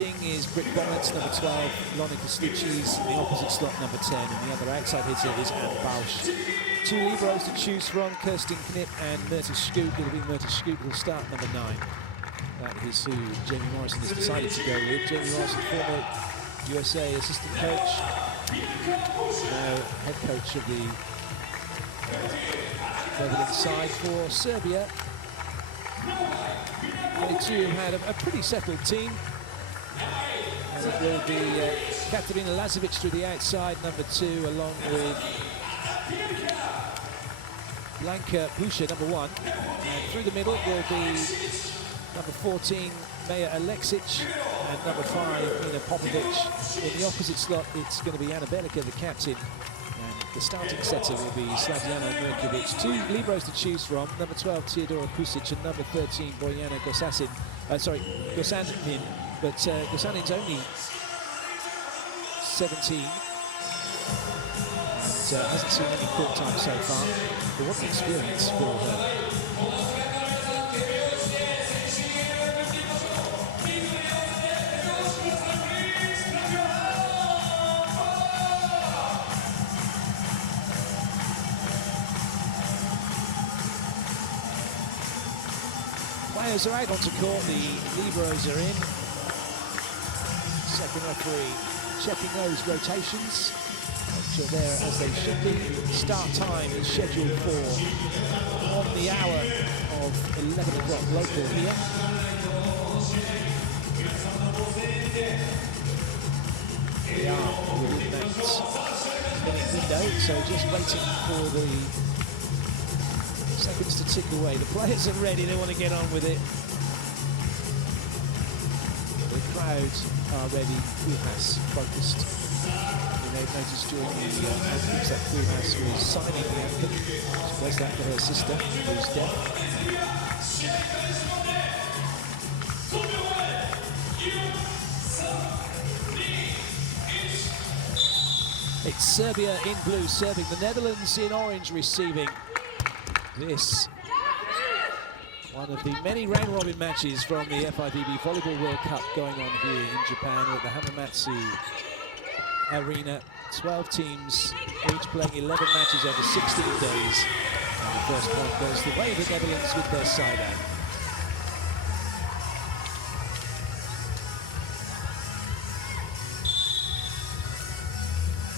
Is Britt Bonnet, number 12, Loni Kostucci's in the opposite slot, number 10, and the other outside hitter is Anne Bausch. Two liberos to choose from, Kirsten Knipp and Myrta Skoog. It'll be Myrta Skoog who'll start number 9. That is who Jamie Morrison has decided to go with. Jamie Morrison, former USA assistant coach, now head coach of the Netherlands side for Serbia. They too had a pretty settled team. And it will be Katarina Lazovic through the outside, number 2, along with Blanka Busha, number 1. And through the middle will be number 14, Maja Aleksic, and number 5, Nina Popovic. In the opposite slot, it's going to be Anna Belica, the captain. And the starting setter will be Slavljana Mirkovic. Two liberos to choose from, number 12, Teodora Kusic, and number 13, Bojana Gosanin. But Gosanin's only 17 and hasn't seen any court time so far. But what an experience for her. Players are out onto court, the liberos are in. Second referee checking those rotations, which are there as they should be. Start time is scheduled for on the hour of 11 o'clock local here. We are within that minute window, so just waiting for the seconds to tick away. The players are ready, they want to get on with it. The crowd are ready. Kuhas focused. You may have noticed during the anthems that Kuhas was signing the anthem. She plays that for her sister, who's deaf. It's Serbia in blue serving, the Netherlands in orange receiving. This one of the many round-robin matches from the FIVB Volleyball World Cup going on here in Japan at the Hamamatsu Arena. 12 teams, each playing 11 matches over 16 days. And the first point goes the way of the Netherlands with their side out.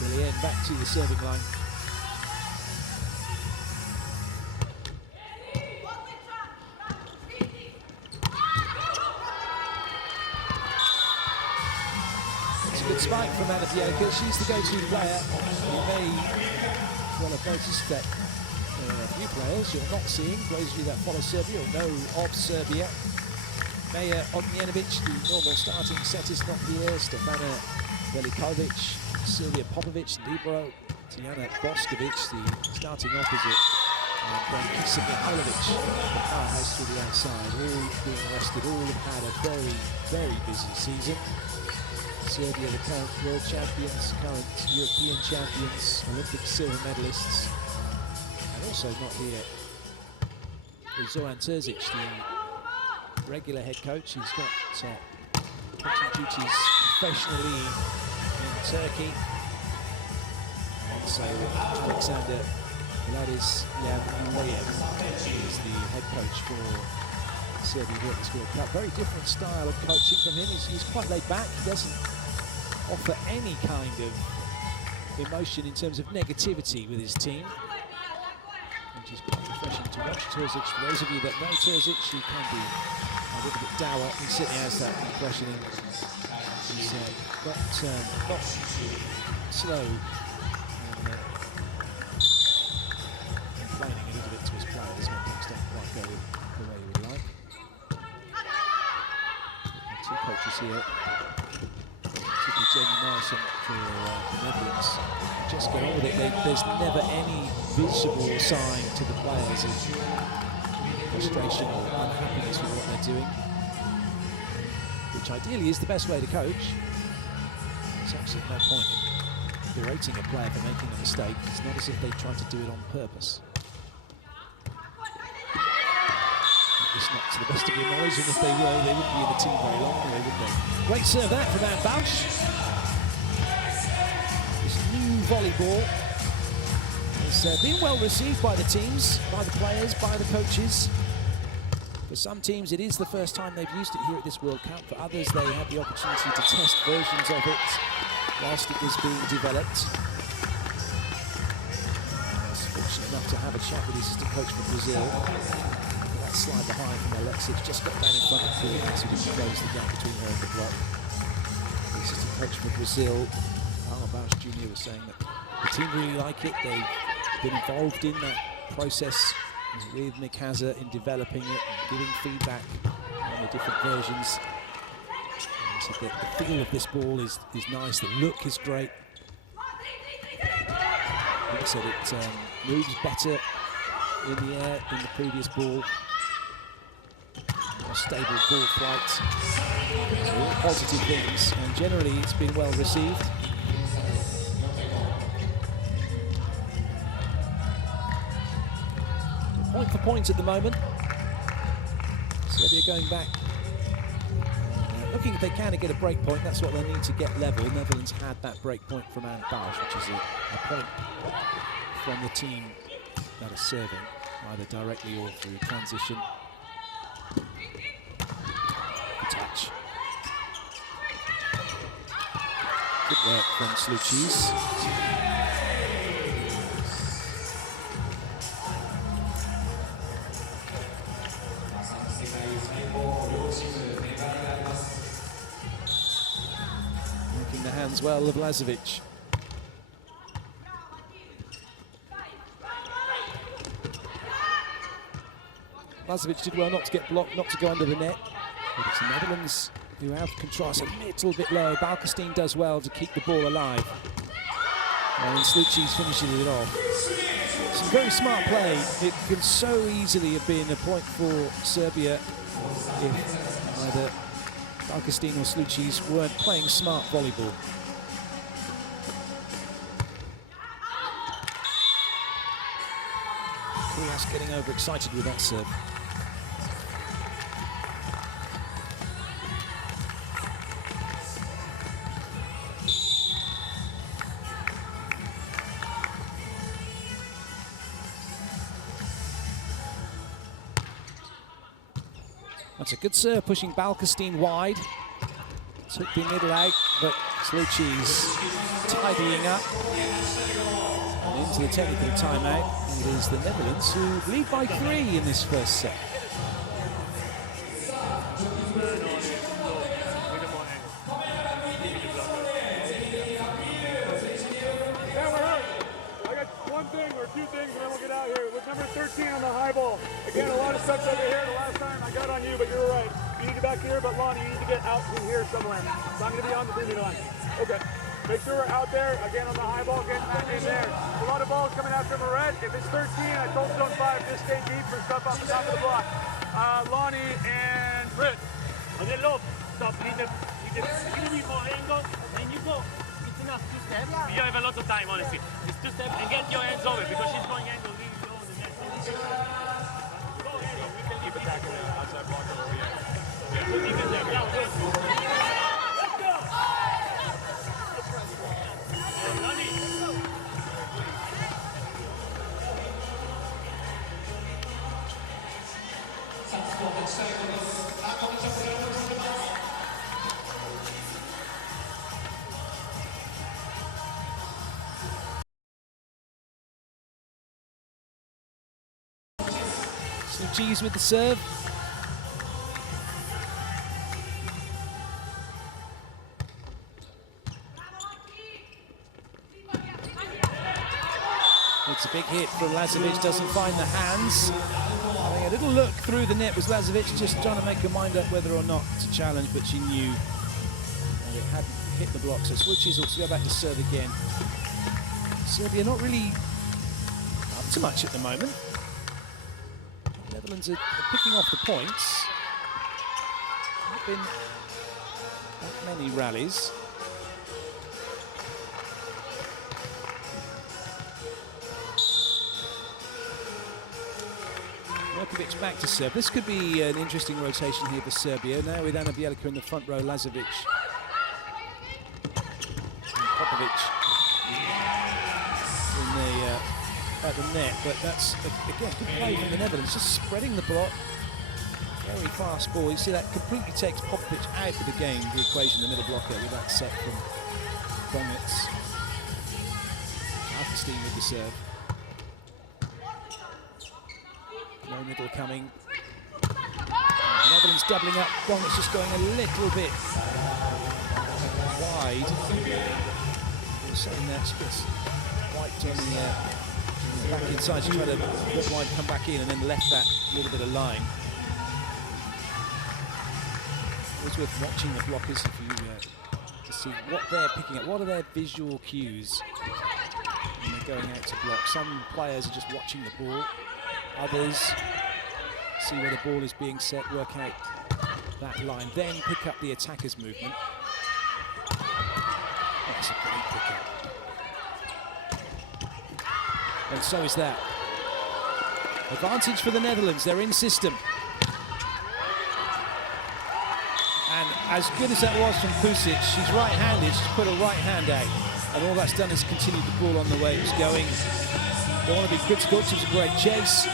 Lillian back to the serving line. Good spike from Anna Belica. She's the go-to player. You may well have noticed that a few players you're not seeing, those of you that follow Serbia or know of Serbia. Maja Ognjenovic, the normal starting setters, not here. Stefana Velikovic, Silvia Popovic, libero. Tijana Boskovic, the starting opposite. And Brankica Mihailovic, the powerhouse through the outside. All being rested, all have had a very, very busy season. Serbia, the current world champions, current European champions, Olympic silver medalists. And also not here is Zoran Terzic, the regular head coach. He's got coaching duties professionally in Turkey. And so Alexander Vladislavljev is the head coach for Serbia at this World Cup. Very different style of coaching from him. He's quite laid back. He doesn't offer any kind of emotion in terms of negativity with his team, which is quite refreshing to watch. Terzic, for those of you that know Terzic, he can be a little bit dour. He certainly has that impression. He's not slow and complaining a little bit to his players when things don't quite go the way he would like. Two coaches here. Jamie Morrison for the Netherlands. Just get on with it. There's never any visible sign to the players of frustration or unhappiness with what they're doing, which ideally is the best way to coach. There's absolutely no point in berating a player for making a mistake. It's not as if they try to do it on purpose. It's not to the best of your knowledge, and if they were, they wouldn't be in the team very long anyway, would they? Great serve that from Anne Bausch. This new volleyball has been well received by the teams, by the players, by the coaches. For some teams, it is the first time they've used it here at this World Cup. For others, they had the opportunity to test versions of it whilst it was being developed. I was fortunate enough to have a chat with the assistant coach from Brazil. That slide behind from Alexic just got down in front of Korea, so we can close the gap between her and the block. The assistant coach from Brazil, Bausch Jr., was saying that the team really like it. They've been involved in that process with Mikasa in developing it and giving feedback on the different versions. So the feel of this ball is nice, the look is great. Like I said, it moves better in the air than the previous ball. More stable ball flight. All positive things, and generally it's been well received. Point for point at the moment. Serbia going back. Looking if they can to get a break point, that's what they need to get level. Netherlands had that break point from Anne Bausch, which is a point from the team that is serving, either directly or through transition. Good touch. Good work from Slučíš. Making the hands well of Lazovic. Lazovic did well not to get blocked, not to go under the net. But it's the Netherlands who have contrast a little bit low. Balkestein does well to keep the ball alive. And Slučíš finishes it off. Some very smart play. It could so easily have been a point for Serbia if either Balkestein or Slučíš weren't playing smart volleyball. Krias getting overexcited with that serve. That's a good serve, pushing Balkestein wide. Took the middle out, but Slučíš tidying up. And into the technical timeout. It is the Netherlands who lead by 3 in this first set. Two things and then we'll get out here. With number 13 on the high ball. Again, a lot of steps over here. The last time I got on you, but you're right. You need to get back here, but Lonnie, you need to get out through here somewhere. So I'm going to be on the 3-meter line. Okay. Make sure we're out there. Again, on the high ball, getting back in there. A lot of balls coming after Moret. If it's 13, I told Zone 5, just stay deep for stuff off the top of the block. Lonnie and Britt. Okay, look. Stop. Need a little bit more angle, and you go. It's enough. 2 steps. You have a lot of time, honestly. It's 2 steps and get your hands over because she's going angle really low on the net. Go ahead. We can leave attacking the outside blocker over here. Yeah, so leave it there. Yeah, good. Let's go. Lonnie. Slučíš with the serve. It's a big hit from Lazovic, doesn't find the hands. Having a little look through the net was Lazovic, just trying to make her mind up whether or not to challenge, but she knew and it hadn't hit the block. So Slučíš will go back to serve again. Serbia not really up to much at the moment. The Netherlands are picking off the points. Not been that many rallies. Vukovic back to serve. This could be an interesting rotation here for Serbia. Now with Ana Bjelica in the front row, Lazovic and Popovic in the at the net. But that's again good play from the Netherlands, just spreading the block. Very fast ball. You see that completely takes Popovic out of the game, the equation, the middle blocker with that set from Donitz. Steam with the serve. No middle coming. The Netherlands doubling up. Donitz just going a little bit wide. We're saying that she gets wiped on the back inside. She tried to walk wide, come back in, and then left that little bit of line. It's worth watching the blockers if you to see what they're picking up. What are their visual cues when they're going out to block? Some players are just watching the ball. Others see where the ball is being set, work out that line, then pick up the attacker's movement. That's a great pickup. And so is that. Advantage for the Netherlands, they're in system. And as good as that was from Pusic, she's right-handed, she's put her right hand out. And all that's done is continued the ball on the way it was going. Don't want to be critical, it was a great chase.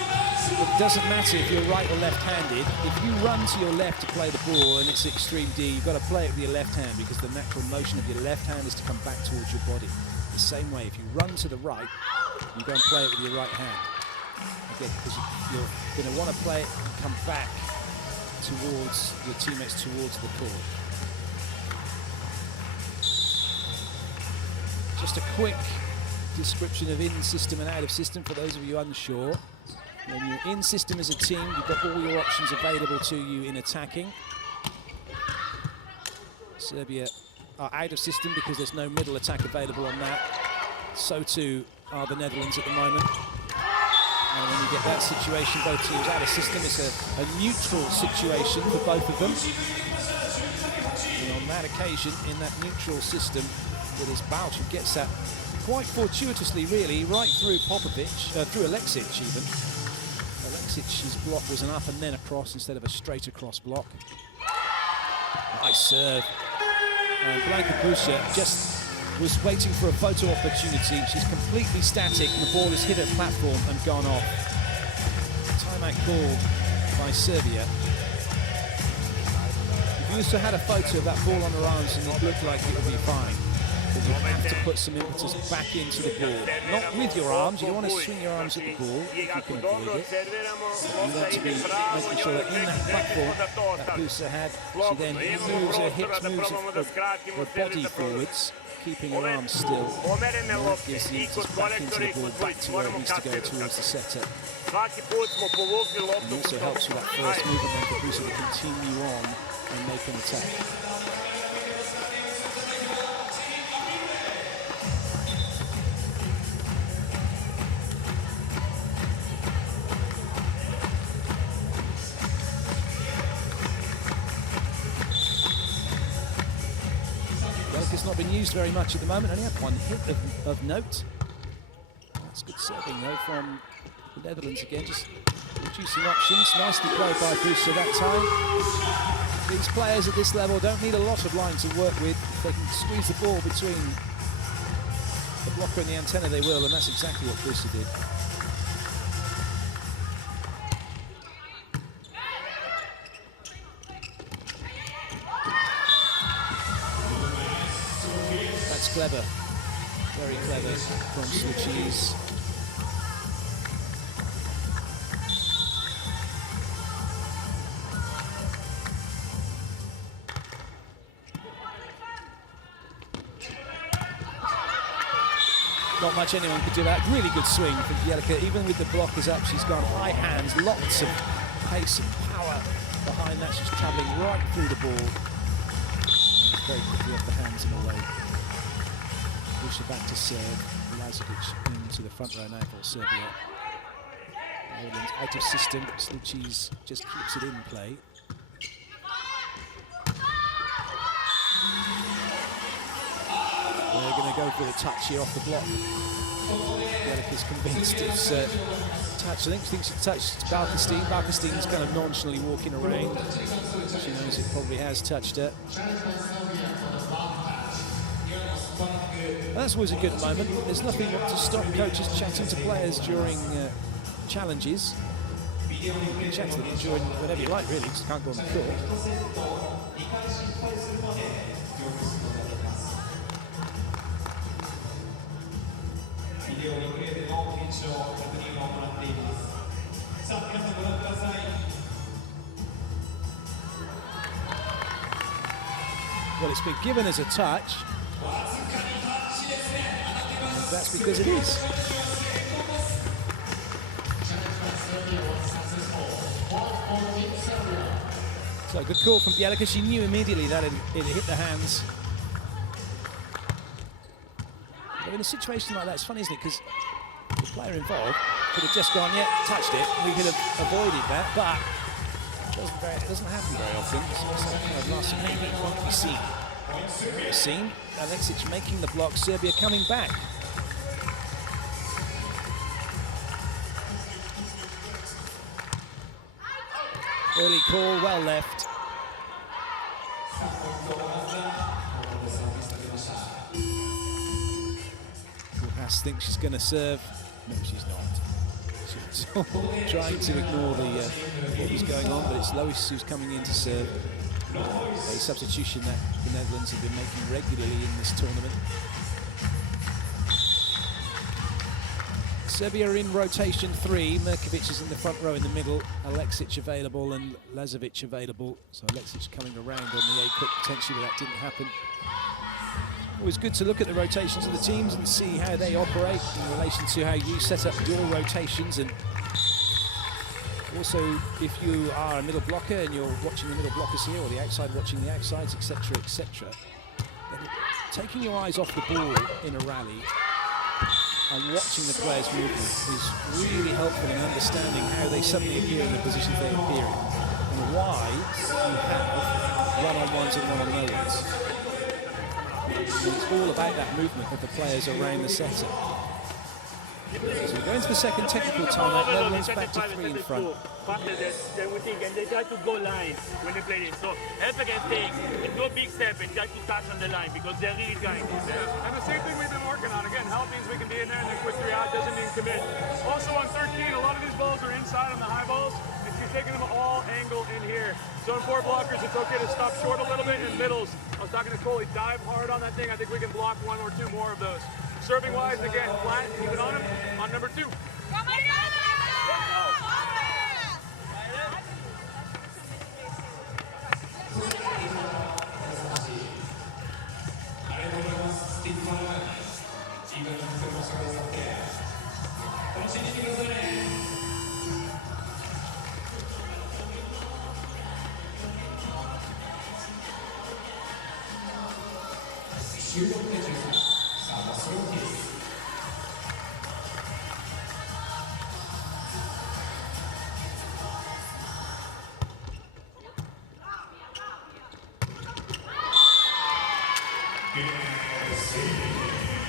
But it doesn't matter if you're right or left-handed. If you run to your left to play the ball and it's extreme D, you've got to play it with your left hand because the natural motion of your left hand is to come back towards your body. The same way, if you run to the right, you go and play it with your right hand. Again, because you're going to want to play it and come back towards your teammates, towards the court. Just a quick description of in-system and out-of-system for those of you unsure. When you're in system as a team, you've got all your options available to you in attacking. Serbia are out of system because there's no middle attack available on that. So too are the Netherlands at the moment. And when you get that situation, both teams out of system, it's a neutral situation for both of them. And on that occasion, in that neutral system, it is Bauch who gets that quite fortuitously, really, right through Popovic, through Alexic even. Alexic's block was an up and then across instead of a straight across block. Nice serve. And Blanka Busa just was waiting for a photo opportunity. She's completely static and the ball has hit her platform and gone off. Timeout called by Serbia. If you also had a photo of that ball on her arms and it looked like it would be fine, but you have to put some impetus back into the ball. Not with your arms, you don't want to swing your arms at the ball if you can avoid it. You want to be making sure that in that platform that Busa had, she then moves her hips, moves her body forwards, keeping her arms still. And that gives the impetus back into the ball, back to where it needs to go towards the setter. And also helps with that first movement then for Busa to continue on and make an attack. It's not been used very much at the moment, only had one hit of note. That's good serving though from the Netherlands again, just reducing options. Nicely played by Busa that time. These players at this level don't need a lot of line to work with. If they can squeeze the ball between the blocker and the antenna, they will, and that's exactly what Busa did. Clever, very clever from Slučí's. Not much anyone could do that. Really good swing from Bjelica. Even with the blockers up, she's got high hands, lots of pace and power behind that. She's travelling right through the ball. Very quickly off the hands and away. Busa back to serve. Lazovic into the front row now for Serbia. Netherlands out of system. Slučí's just keeps it in play. They're going to go for the touch here off the block. Bielica's convinced it's touch. I think thinks it's touched Balkestein. Balkestein's kind of nonchalantly walking around. She knows it probably has touched her. That's always a good moment. There's nothing to stop coaches chatting to players during challenges. You can chat to them during whatever you like, really, just can't go on the court. Well, it's been given as a touch. And that's because it is. So good call from Bielica. She knew immediately that it hit the hands. But in a situation like that, it's funny, isn't it? Because the player involved could have just gone, yeah, touched it. We could have avoided that, but it doesn't happen very often. So it's kind of last minute what we see. We've seen Alexic making the block, Serbia coming back. Early call, well left. Koolhaas thinks she's going to serve. No, she's not. She's trying to ignore what was going on, but it's Lois who's coming in to serve. A substitution that the Netherlands have been making regularly in this tournament. Serbia are in rotation 3. Mirkovic is in the front row in the middle. Alexic available and Lazovic available. So Alexic coming around on the A-quick potentially, but that didn't happen. Always good to look at the rotations of the teams and see how they operate in relation to how you set up your rotations, and also if you are a middle blocker and you're watching the middle blockers here, or the outside watching the outsides, etc., etc. Taking your eyes off the ball in a rally and watching the players' movement is really helpful in understanding how they suddenly appear in the positions they appear in, and why you have one-on-ones and one-on-no-ones. It's all about that movement of the players around the setter. So we go into the second technical timeout. Netherlands back to 3 in front. Then we think, and they try to go line when they play it. So help against take and do a big step and try to touch on the line because they're really trying. Yeah, and the same thing we've been working on. Again, help means we can be in there and then quick 3 out doesn't mean commit. Also on 13, a lot of these balls are inside on the high balls, and she's taking them all angle in here. So in 4 blockers, it's okay to stop short a little bit. In middles, I was talking to Coley, dive hard on that thing. I think we can block 1 or 2 more of those. Serving wise, again, flat, keep it on him on number 2.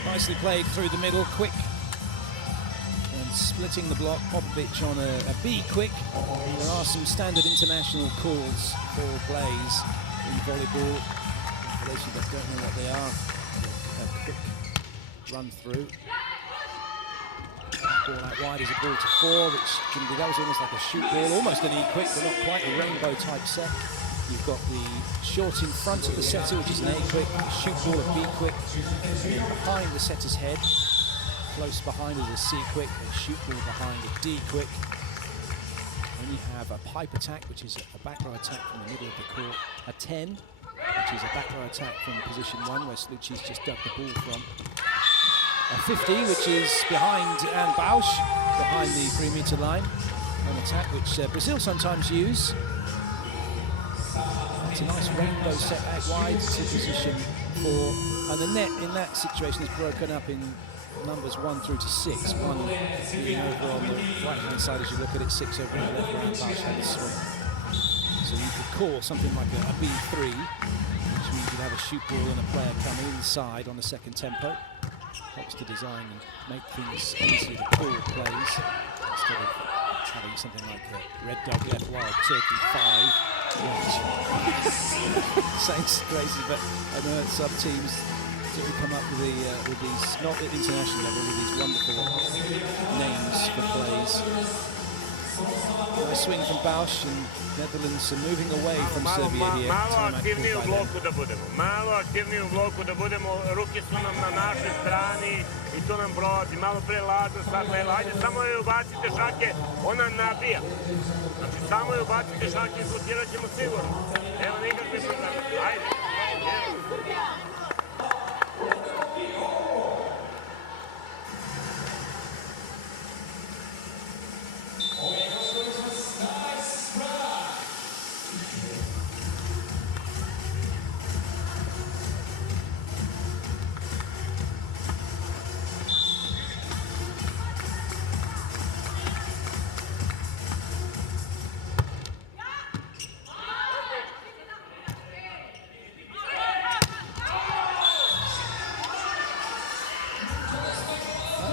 Nicely played through the middle, quick and splitting the block. Popovic on a B quick. There are some standard international calls for plays in volleyball. For those of you that don't know what they are, a quick run through. Ball out wide is a ball to 4, which can be, that was almost like a shoot ball, almost an E quick, but not quite a rainbow type set. You've got the short in front of the setter, which is an A quick, a shoot ball, a B quick, and then behind the setter's head, close behind is a C quick, a shoot ball behind a D quick. Then you have a pipe attack, which is a back row attack from the middle of the court, a 10, which is a back row attack from position 1, where Sluci's just dug the ball from. A 50, which is behind Anne Bausch, behind the 3-meter line, an attack which Brazil sometimes use. It's a nice rainbow set out wide to position 4, and the net in that situation is broken up in numbers 1 through to 6. 1 being over on the right-hand side as you look at it, 6 over on the left where Anne Bausch had the swing. So you could call something like a B3, which means you'd have a shoot ball and a player coming inside on the second tempo. helps to design and make things easier to call plays instead of having something like a red dog left wild, turkey 5. Sounds crazy, but I know some teams that come up with these, not at international level, with these wonderful names for plays. Nice swing from Bausch, and Netherlands are moving away from Serbia here. Malo aktivniji u bloku da budemo. Malo aktivniji u bloku da budemo. Ruke su nam na našoj strani i to nam prolazi. Malo pre Lado, sad Lela. Hajde, samo joj ubacite šake, ona nabija. Znači, samo joj ubacite šake i zlotirat ćemo sigurno. Evo nikakve probleme. Hajde.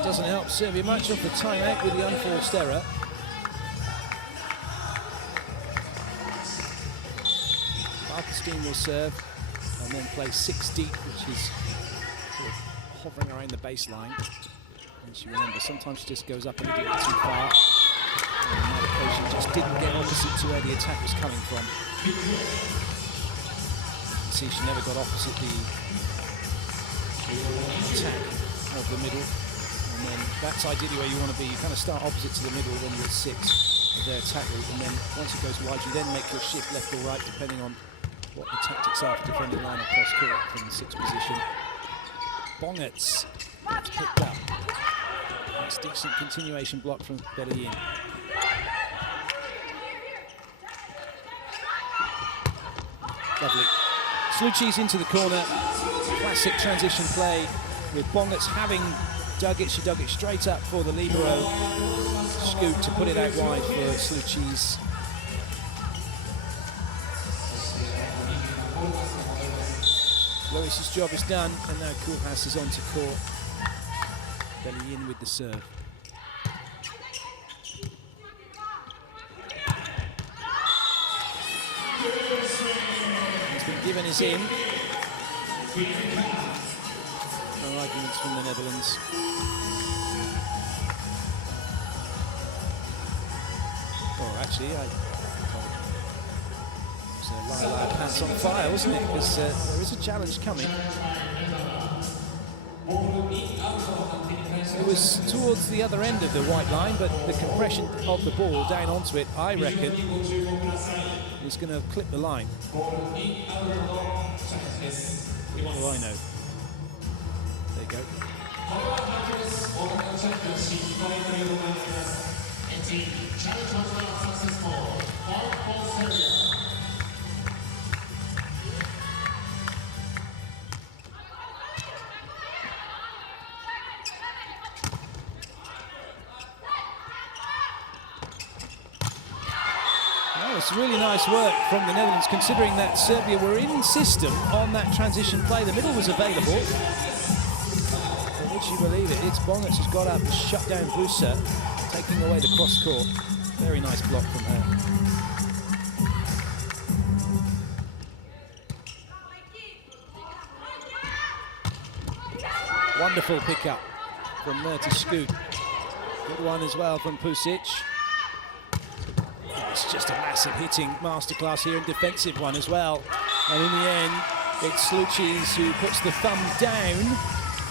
Doesn't help Serbia much off the timeout with the unforced error. Barkenstein will serve and then play 6 deep, which is sort of hovering around the baseline. And you remember, sometimes she just goes up a little bit too far. And on that occasion, just didn't get opposite to where the attack was coming from. You see, she never got opposite the attack of the middle. And then that's ideally where you want to be. You kind of start opposite to the middle when you're at 6 with their attack route, and then once it goes wide, you then make your shift left or right depending on what the tactics are for defending line across court from the 6th position. Bongertz gets picked up. That's decent continuation block from Bellerin. Lovely. Slucci's into the corner. Classic transition play with Bongertz having dug it. She dug it straight up for the libero scoop to put it out wide for Slucci's. Lewis's job is done, and now Koolhaas is onto court. Bellerin with the serve. He's been given his in. No arguments from the Netherlands. Oh, actually, Lila pants on fire, wasn't it? Because there is a challenge coming. It was towards the other end of the white line, but the compression of the ball down onto it, I reckon, is going to clip the line. What do I know? There you go. It's really nice work from the Netherlands, considering that Serbia were in system on that transition play. The middle was available. But would you believe it? It's Bongertz who's got up and shut down Busa, taking away the cross court. Very nice block from her. Wonderful pickup from Murta Scoot. Good one as well from Pusic. It's just a massive hitting masterclass here, and defensive one as well. And in the end, it's Slucci's who puts the thumb down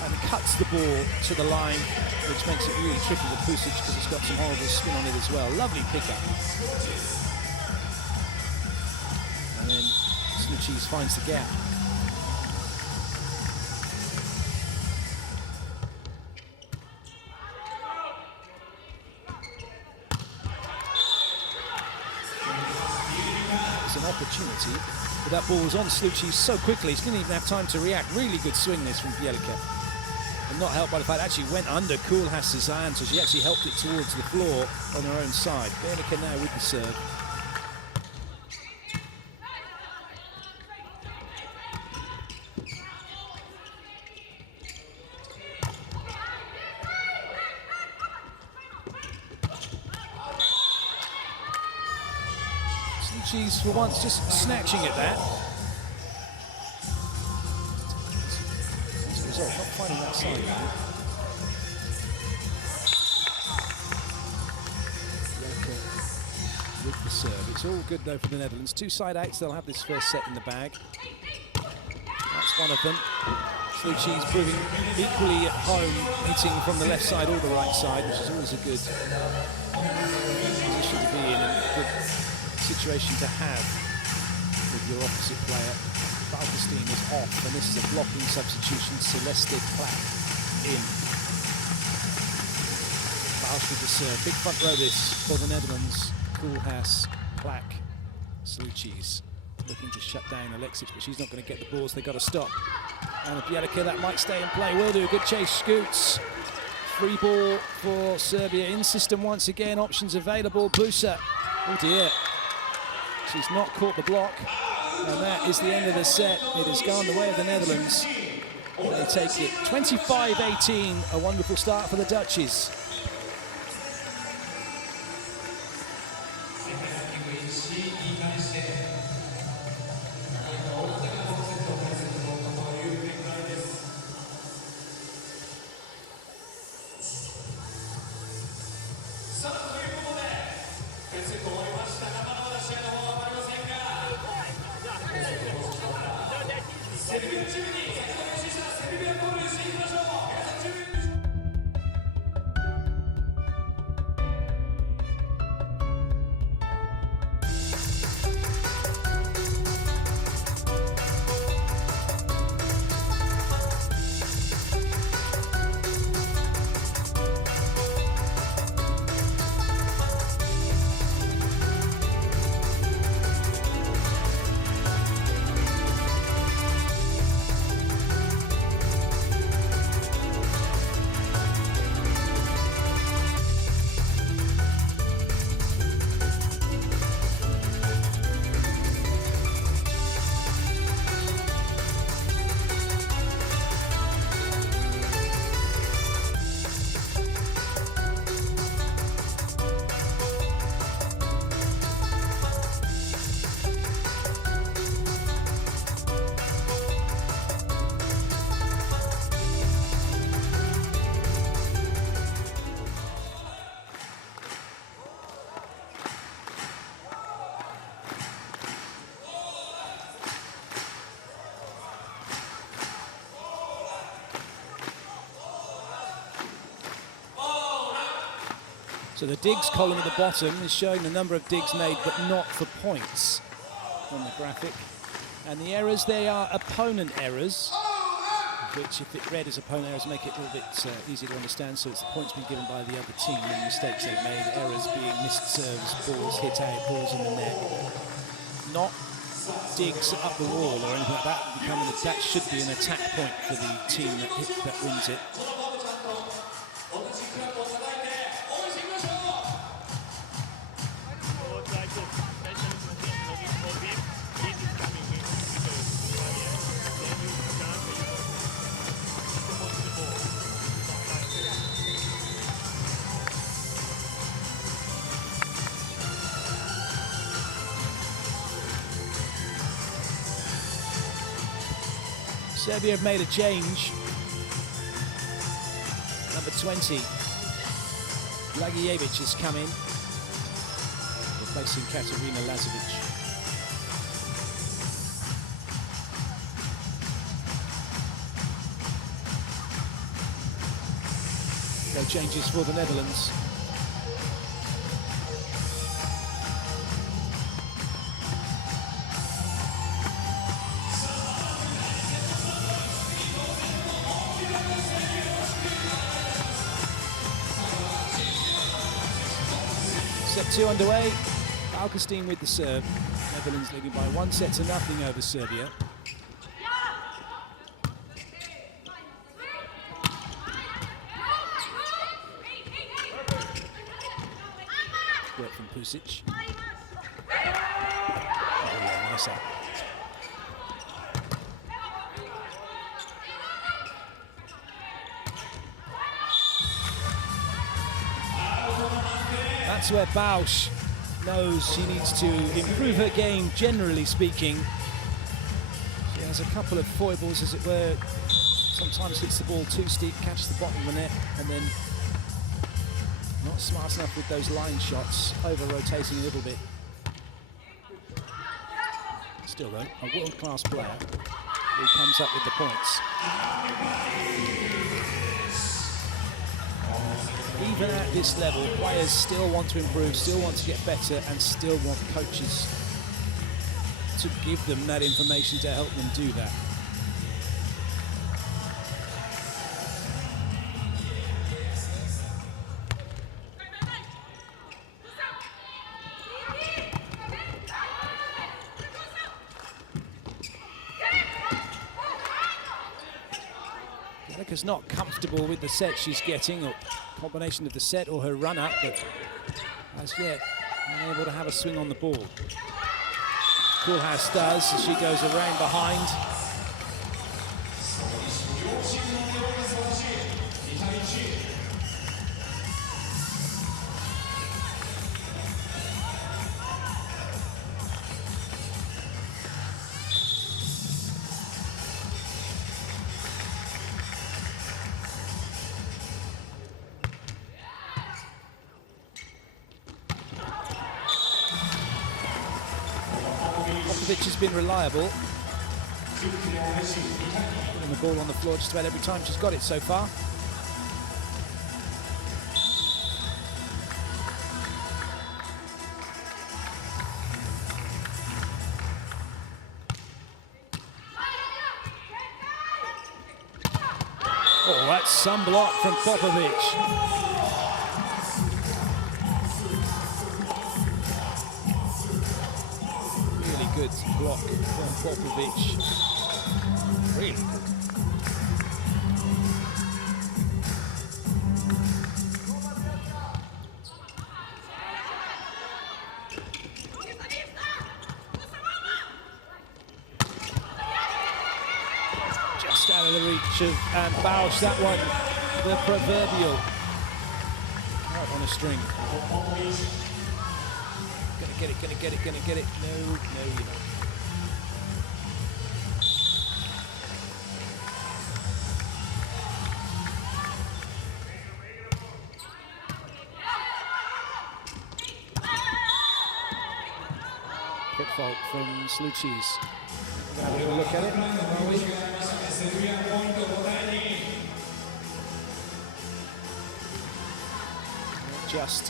and cuts the ball to the line, which makes it really tricky for Pusic because it's got some horrible spin on it as well. Lovely pickup. And then Slucci's finds the gap. Opportunity, but that ball was on Slucci so quickly, she didn't even have time to react. Really good swing this from Bielica, and not helped by the fact it actually went under Koolhaas's hand, so she actually helped it towards the floor on her own side. Bielica now with the serve. She's for once just snatching at that. As a result, not finding that side. With the serve. It's all good though for the Netherlands. 2 side outs, they'll have this first set in the bag. That's one of them. Slucci's proving equally at home, hitting from the left side or the right side, which is always a good position to be in and a good situation to have with your opposite player. Balkenstein is off, and this is a blocking substitution. Celeste Plack in. Bausch with the serve. Big front row this for the Netherlands. Koolhaas, Plack, Slucci's looking to shut down Alexic, but she's not going to get the balls. They've got to stop. And Bielica, that might stay in play. Will do. Good chase, Scoots. Free ball for Serbia in system once again. Options available. Busa. Oh dear. She's not caught the block. And that is the end of the set. It has gone the way of the Netherlands. They take it 25-18. A wonderful start for the Dutchies. So the digs column at the bottom is showing the number of digs made, but not for points on the graphic. And the errors, they are opponent errors, which, if it read as opponent errors, make it a little bit easier to understand. So it's the points being given by the other team and mistakes they've made, errors being missed serves, balls hit out, balls in the net. Not digs up the wall or anything like that. That should be an attack point for the team that wins it. Serbia have made a change. Number 20, Blagijevic has come in, replacing Katarina Lazovic. No changes for the Netherlands. Set 2 underway. Balkenstein with the serve. Netherlands leading by 1-0 over Serbia. Work from Pusic. Oh, yeah, nice out. That's where Bausch knows she needs to improve her game, generally speaking. She has a couple of foibles, as it were. Sometimes hits the ball too steep, catches the bottom of the net, and then not smart enough with those line shots, over-rotating a little bit. Still though, a world-class player who comes up with the points. Even at this level, players still want to improve, still want to get better, and still want coaches to give them that information to help them do that. Is not comfortable with the set she's getting, or combination of the set or her run-up, but as yet unable to have a swing on the ball. Koolhaas does as she goes around behind. Has been reliable. Putting the ball on the floor just about every time she's got it so far. Oh, that's some block from Popovic. Good block from Popovic. Really good. Just out of the reach of Bausch, that one, the proverbial. Out on a string. Gonna get it. No, you're not. Quick fault from Slucis. Have a little look at it, are we? Just.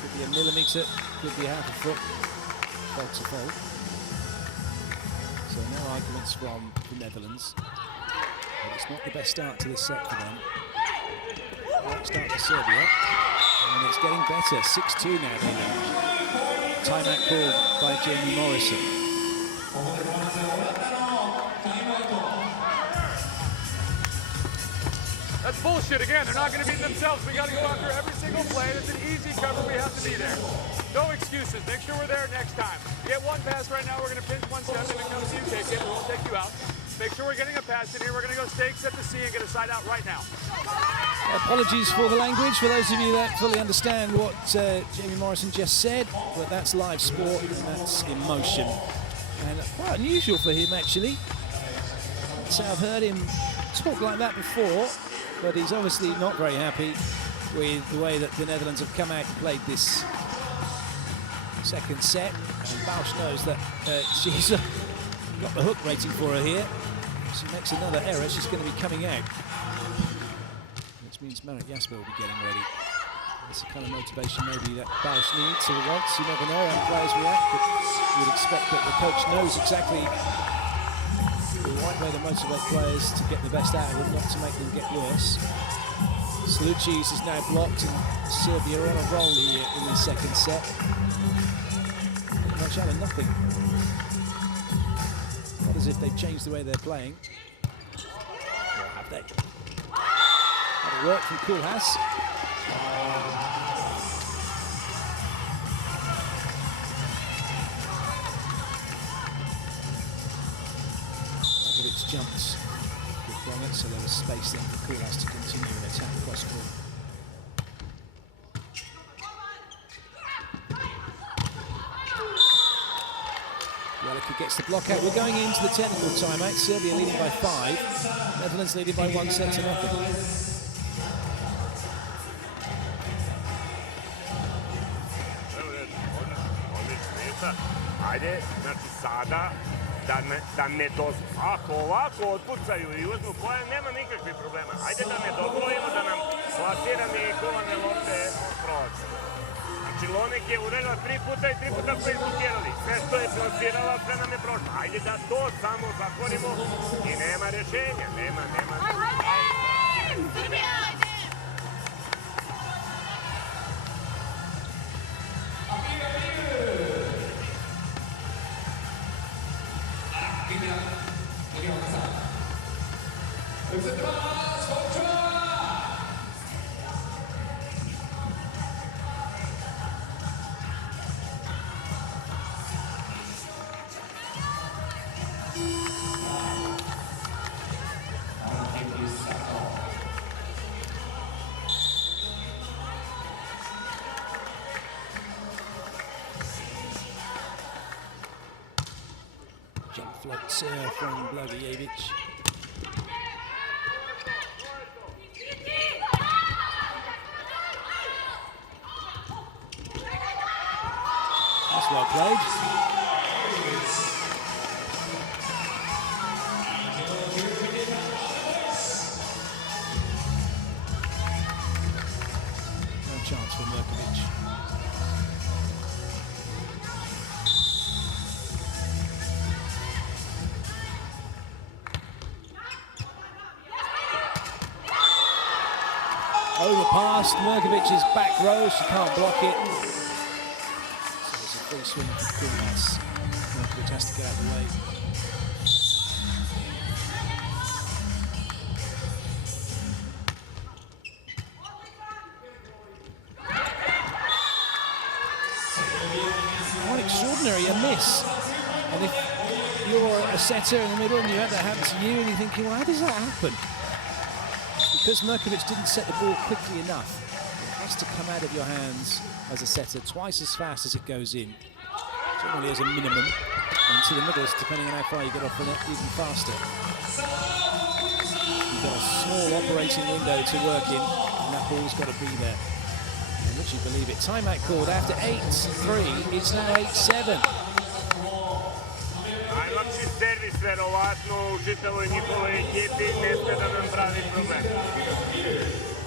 Could be a millimetre, could be half a foot. Fault's a fault. So no arguments from the Netherlands. But it's not the best start to the set for them. Great start to Serbia. And it's getting better. 6-2 now. Timeout called by Jamie Morrison. That's bullshit again. They're not going to beat themselves. We got to go after every single play. It's an easy cover. We have to be there. No excuses. Make sure we're there next time. You get one pass right now. We're going to pinch 1 step. If it comes to you, take it. We won't take you out. Make sure we're getting a pass in here. We're going to go stake, set the C, and get a side out right now. Apologies for the language, for those of you that fully understand what Jamie Morrison just said, but that's live sport and that's emotion. And quite unusual for him, actually. So I've heard him talk like that before, but he's obviously not very happy with the way that the Netherlands have come out and played this second set. And Bausch knows that she's got the hook waiting for her here. If she makes another error, she's going to be coming out. Which means Marek Jasper will be getting ready. That's the kind of motivation maybe that Bausch needs or wants. You never know how players react, but you would expect that the coach knows exactly the right way to motivate players to get the best out of them, not to make them get worse. Slucis is now blocked, and Serbia are on a roll here in the second set. Pretty much out of nothing. Not as if they've changed the way they're playing. Or have they? That'll work from Koolhaas. Jumps from it, so there was space then for Koolhaas to continue and attack cross court. He gets the block out. We're going into the technical timeout. Serbia leading by 5. Netherlands leading by 1-0. Ajde, znači sada da ne dozvolimo. Ako ovako otpucaju i uzmu poen, nema nikakvih problema. Ajde da ne dozvolimo da nam plasirane i kovane lopte prođe. Znači Lonek je udarila 3 puta i 3 puta smo izblokirali. Sve što je plasirala, sve nam je prošlo. Ajde da to samo zatvorimo i nema rješenja. Nema. Jump floats from Blagojevic. That's well played. No chance for Mirkovic. Overpassed, Mirkovic's back row, she can't block it. So there's a free swing for Kulmas. Mirkovic has to get out of the way. Quite extraordinary, a miss. And if you're a setter in the middle and you have that happen to you and you're thinking, well, how does that happen? Because Mirkovic didn't set the ball quickly enough, it has to come out of your hands as a setter twice as fast as it goes in. Generally as a minimum, and to the middle, depending on how far you get off the net, even faster. You've got a small operating window to work in, and that ball's got to be there. And would you believe it? Timeout called after 8-3, it's now 8-7. Najlakši servis verovatno u čitavoj njihovoj ekipi ne sme da nam pravi problem.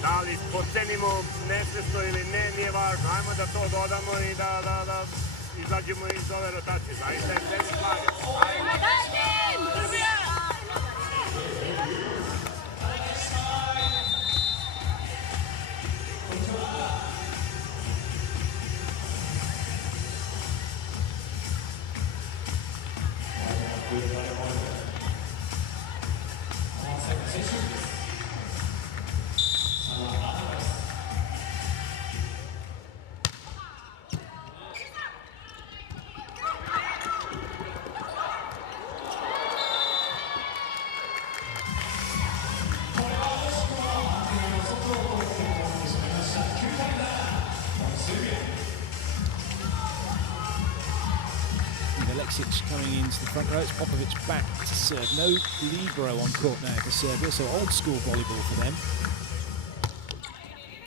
Da li pocenimo nesvesno ili ne, nije važno. Ajmo da to dodamo i da izađemo iz ove rotacije. Zaista je servis lagan. Coming into the front row, it's Popovic back to serve. No libero on court now for Serbia, so old school volleyball for them.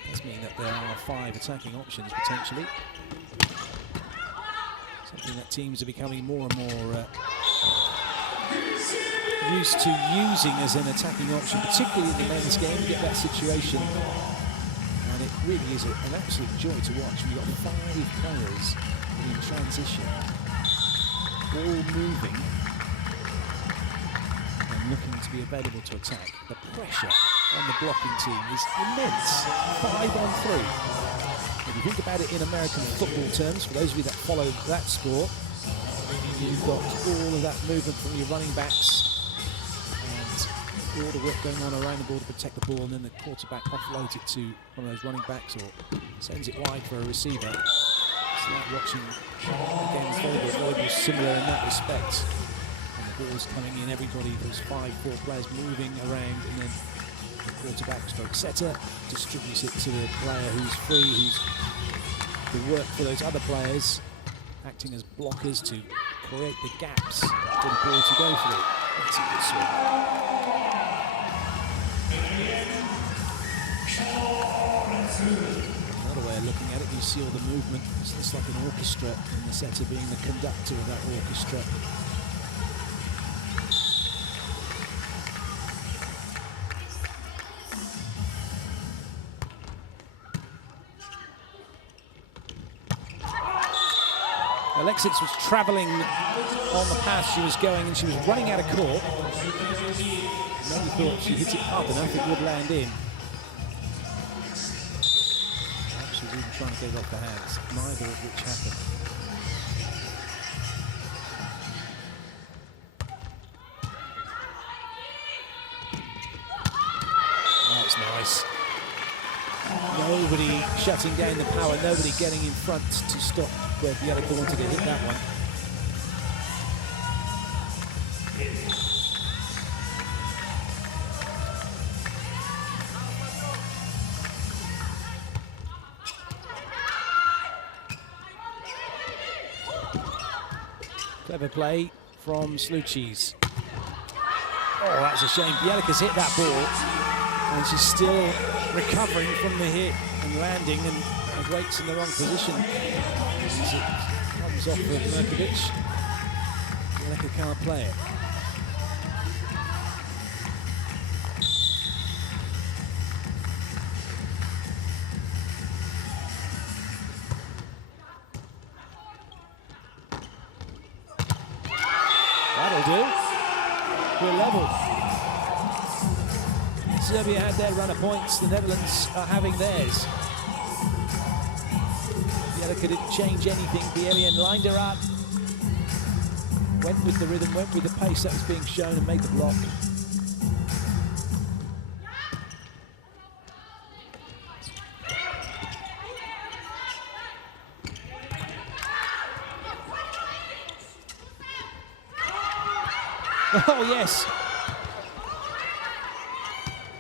Does mean that there are 5 attacking options potentially. Something that teams are becoming more and more used to using as an attacking option, particularly in the men's game. You get that situation, and it really is an absolute joy to watch. You've got 5 players in transition, all moving and looking to be available to attack. The pressure on the blocking team is immense. 5-on-3. If you think about it in American football terms, for those of you that follow that sport, you've got all of that movement from your running backs and all the work going on around the ball to protect the ball, and then the quarterback offloads it to one of those running backs or sends it wide for a receiver. It's like watching again volleyball similar in that respect. And the ball's coming in, everybody, there's 4 players moving around, and then the quarterback stroke setter distributes it to the player who's free, who's the work for those other players, acting as blockers to create the gaps for the ball to go through. That's a good swing. Another way of looking at it, you see all the movement. It's just like an orchestra, and the setter being the conductor of that orchestra. Alexis was travelling on the path she was going, and she was running out of court. Maybe thought she hit it hard enough it would land in. Perhaps she was even trying to get it off the hands, neither of which happened. That's nice. Nobody shutting down the power, nobody getting in front to stop where Bielica wanted to hit that one. Clever play from Slucis. Oh, that's a shame. Bielica's hit that ball, and she's still recovering from the hit and landing, and waits in the wrong position. As it comes off of Merkovic. Bielica can't play it. That'll do. We're level. Serbia had their run of points, the Netherlands are having theirs. Bielica didn't change anything. Bielica lined her up, went with the rhythm, went with the pace that was being shown, and made the block. Oh yes,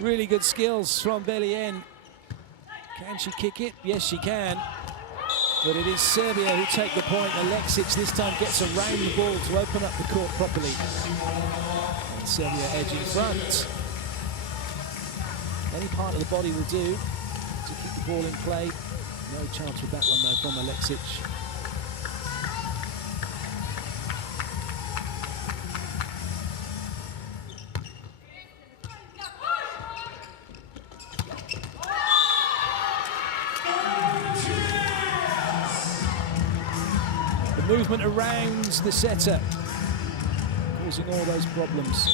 really good skills from Belien. Can she kick it? Yes, she can. But it is Serbia who take the point. Alexic this time gets around the ball to open up the court properly. And Serbia edge in front. Any part of the body will do to keep the ball in play. No chance with that one though from Alexic. Movement around the setter, causing all those problems.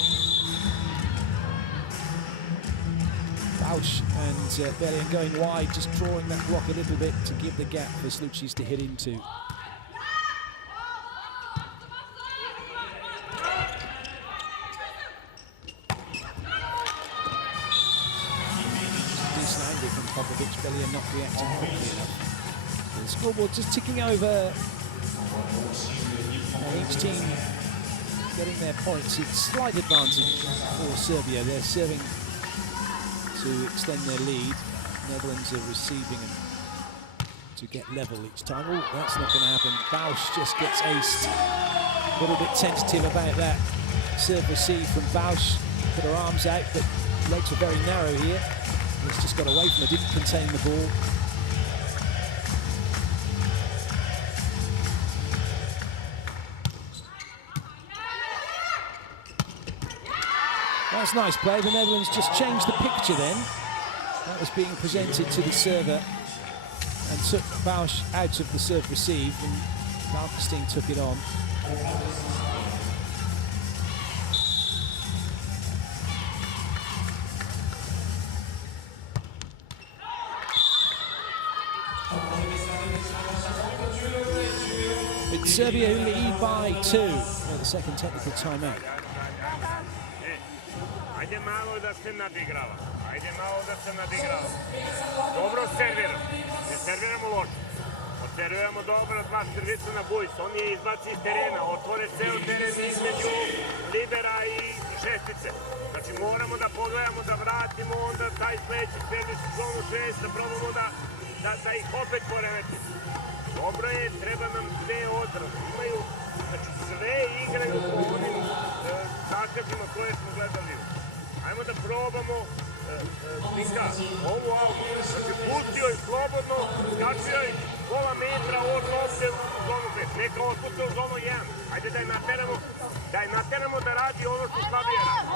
Bausch and Belien going wide, just drawing that block a little bit to give the gap for Slucis to hit into. Decent angle from Popovic, Belien not reacting quickly enough. The scoreboard just ticking over. Each team getting their points. It's slight advantage for Serbia. They're serving to extend their lead. Netherlands are receiving to get level each time. Oh, that's not going to happen. Bausch just gets aced. A little bit tentative about that serve receive from Bausch. Put her arms out, but legs were very narrow here. It's just got away from her, didn't contain the ball. That's nice play. The Netherlands just changed the picture then. That was being presented to the server and took Bausch out of the serve receive, and Valkenstein took it on. It's Serbia who lead by 2 at the second technical timeout. Ajde malo da se nadigrava. Ajde malo da se nadigrava. Dobro serviramo. Ne serviramo loše. Serviramo dobro, 2 servisa na Bujs. On je izbaci iz terena. Otvore ceo teren između libera i šestice. Znači moramo da pogledamo, da vratimo onda taj sledeći zonu 6, da probamo da ih opet poremetimo. Dobro je, treba nam 2 odbrane. Imaju, znači sve igraju po onim zakazima koje smo gledali. Ajmo da probamo Mika, ovu albu. Znači, pustio je slobodno, skačio je pola metra od lopte u zonu 5. Neka otpuste u zonu 1. Ajde da je nateramo da radi ono što slabije radi.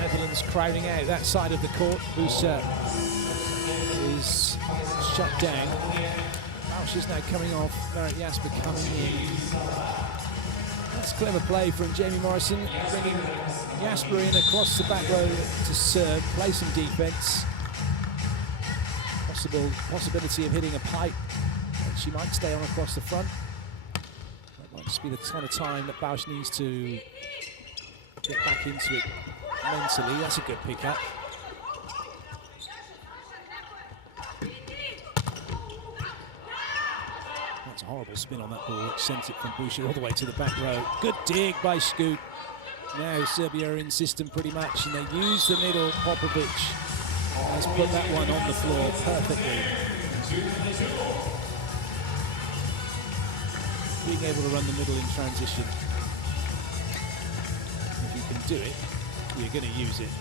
Netherlands crowding out that side of the court. Busa is shut down. Bausch is now coming off. Merritt Jasper coming in. That's clever play from Jamie Morrison, bringing Jasper in across the back row to serve, play some defense. Possibility of hitting a pipe. And she might stay on across the front. That might just be the kind of time that Bausch needs to get back into it mentally. That's a good pickup. That's a horrible spin on that ball, which sent it from Boucher all the way to the back row. Good dig by Scoot. Now Serbia are in system pretty much, and they use the middle. Popovic has put that one on the floor perfectly. Being able to run the middle in transition. If you can do it, you're going to use it.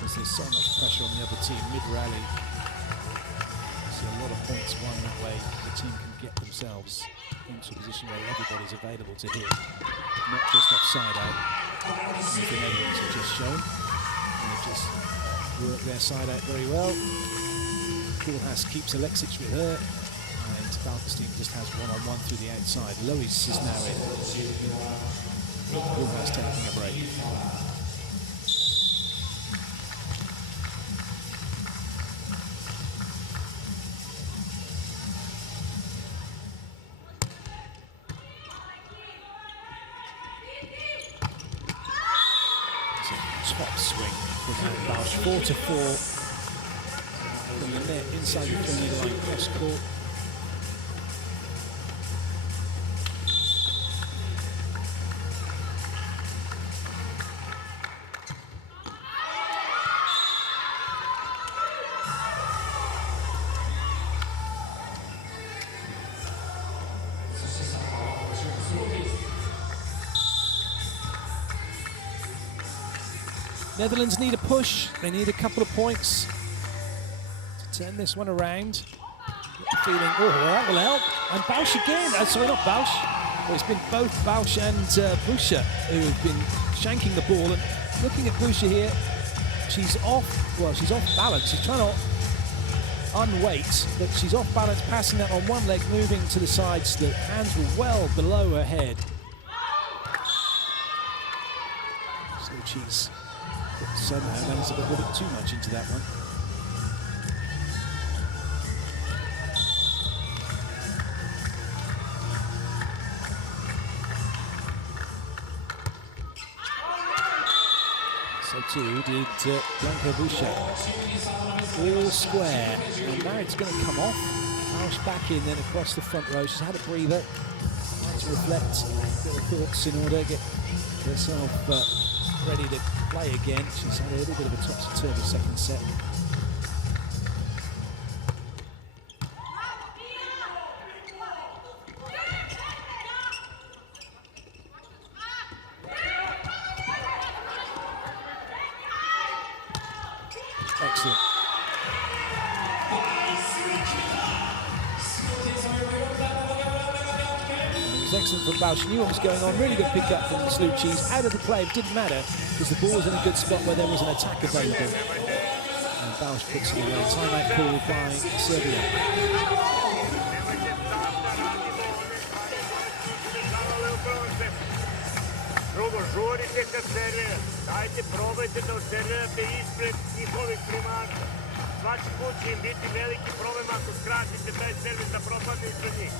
Because there's so much pressure on the other team mid-rally. See a lot of points won that way. The team can get themselves into a position where everybody's available to hit, not just offside out. As the Netherlands have just shown. They've just worked their side out very well. Koolhaas keeps Alexic with her, and Balkenstein just has one-on-one through the outside. Lois is now in. Koolhaas taking a break. Top swing from Bausch, 4-4 from the net inside the 3-meter line cross court. Netherlands need a push. They need a couple of points to turn this one around. Feeling, oh, that will help. And Bausch again. Sorry, not Bausch. Well, it's been both Bausch and Boucher who have been shanking the ball. And looking at Boucher here, she's off. Well, she's off balance. She's trying to unweight, but she's off balance, passing that on one leg, moving to the sides. The hands were well below her head. So she's somehow managed to put a bit too much into that one. So too did Blanca Boucher. All square. And now it's going to come off. Bausch back in, then across the front row. She's had a breather. Like to reflect, get her thoughts in order, get herself ready to play again. She's had a little bit of a topsy-turvy second set. Excellent. It was excellent from Bausch. Knew what was going on. Really good pickup from the Slucis. Out of the play, it didn't matter because the ball was in a good spot where there was an attack available. And Bausch puts it away. Timeout called by Serbia. Drugo, žurite kad servira. Dajte, probajte da servirate ispred njihovih primaša. svaki put će im biti veliki problem ako skratite taj servis da propadne ispred njih.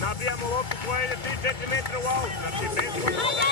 Nabijamo loptu koja ide 3-4 metra u aut, znači bez kontrola.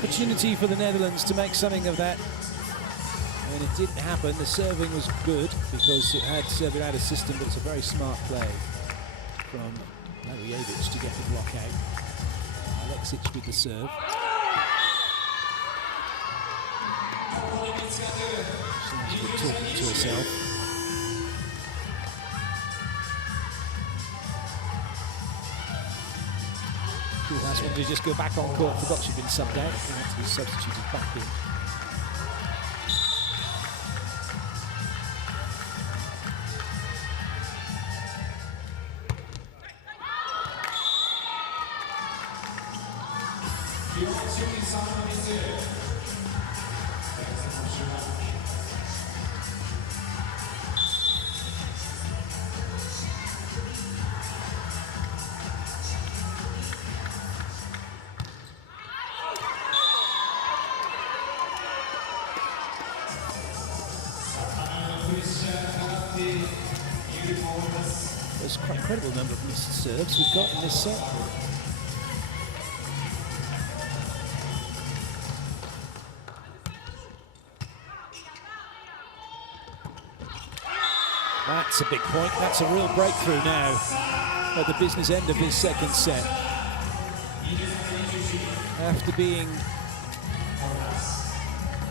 Opportunity for the Netherlands to make something of that, and it didn't happen. The serving was good because Serbia had a system, but it's a very smart play from Lavijevic to get the block out. Aleksic with the serve. She's good talking to herself. Koolhaas wanted to just go back on court, forgot she'd been subbed out, and had to be substituted back in. There's quite an incredible number of missed serves we've got in this set. That's a big point. That's a real breakthrough now at the business end of this second set. After being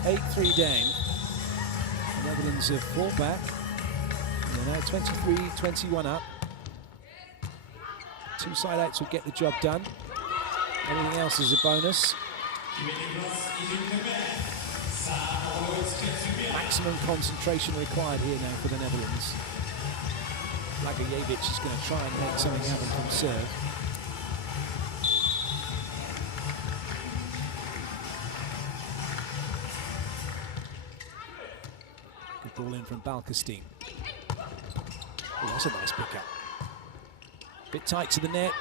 8-3 down, the Netherlands have fought back. They're now 23-21 up. Two side-outs would get the job done. Anything else is a bonus. Maximum concentration required here now for the Netherlands. Lavijevic is going to try and make something happen from serve. Good ball in from Balkestein. Oh, that's a nice pickup. Bit tight to the net.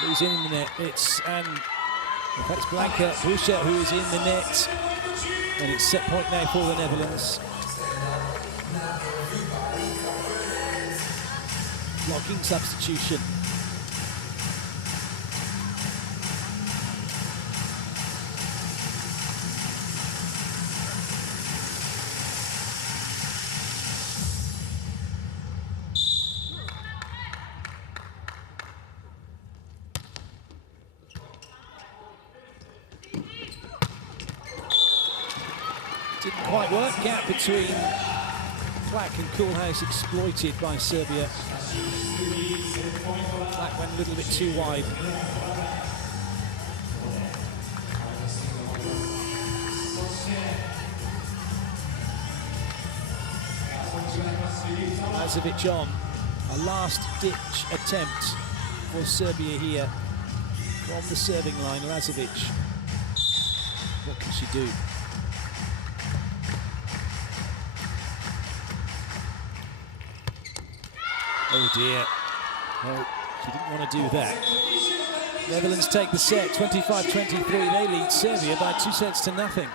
Who's in the net? It's Blanca Buscher who is in the net. And it's set point now for the Netherlands. Blocking substitution. Didn't quite work. Gap between Flack and Koolhaas exploited by Serbia. Flack went a little bit too wide. Lazovic on. A last-ditch attempt for Serbia here. From the serving line, Lazovic. What can she do? Oh dear. No, she didn't want to do that. Netherlands take the set, 25-23. They lead Serbia by 2-0.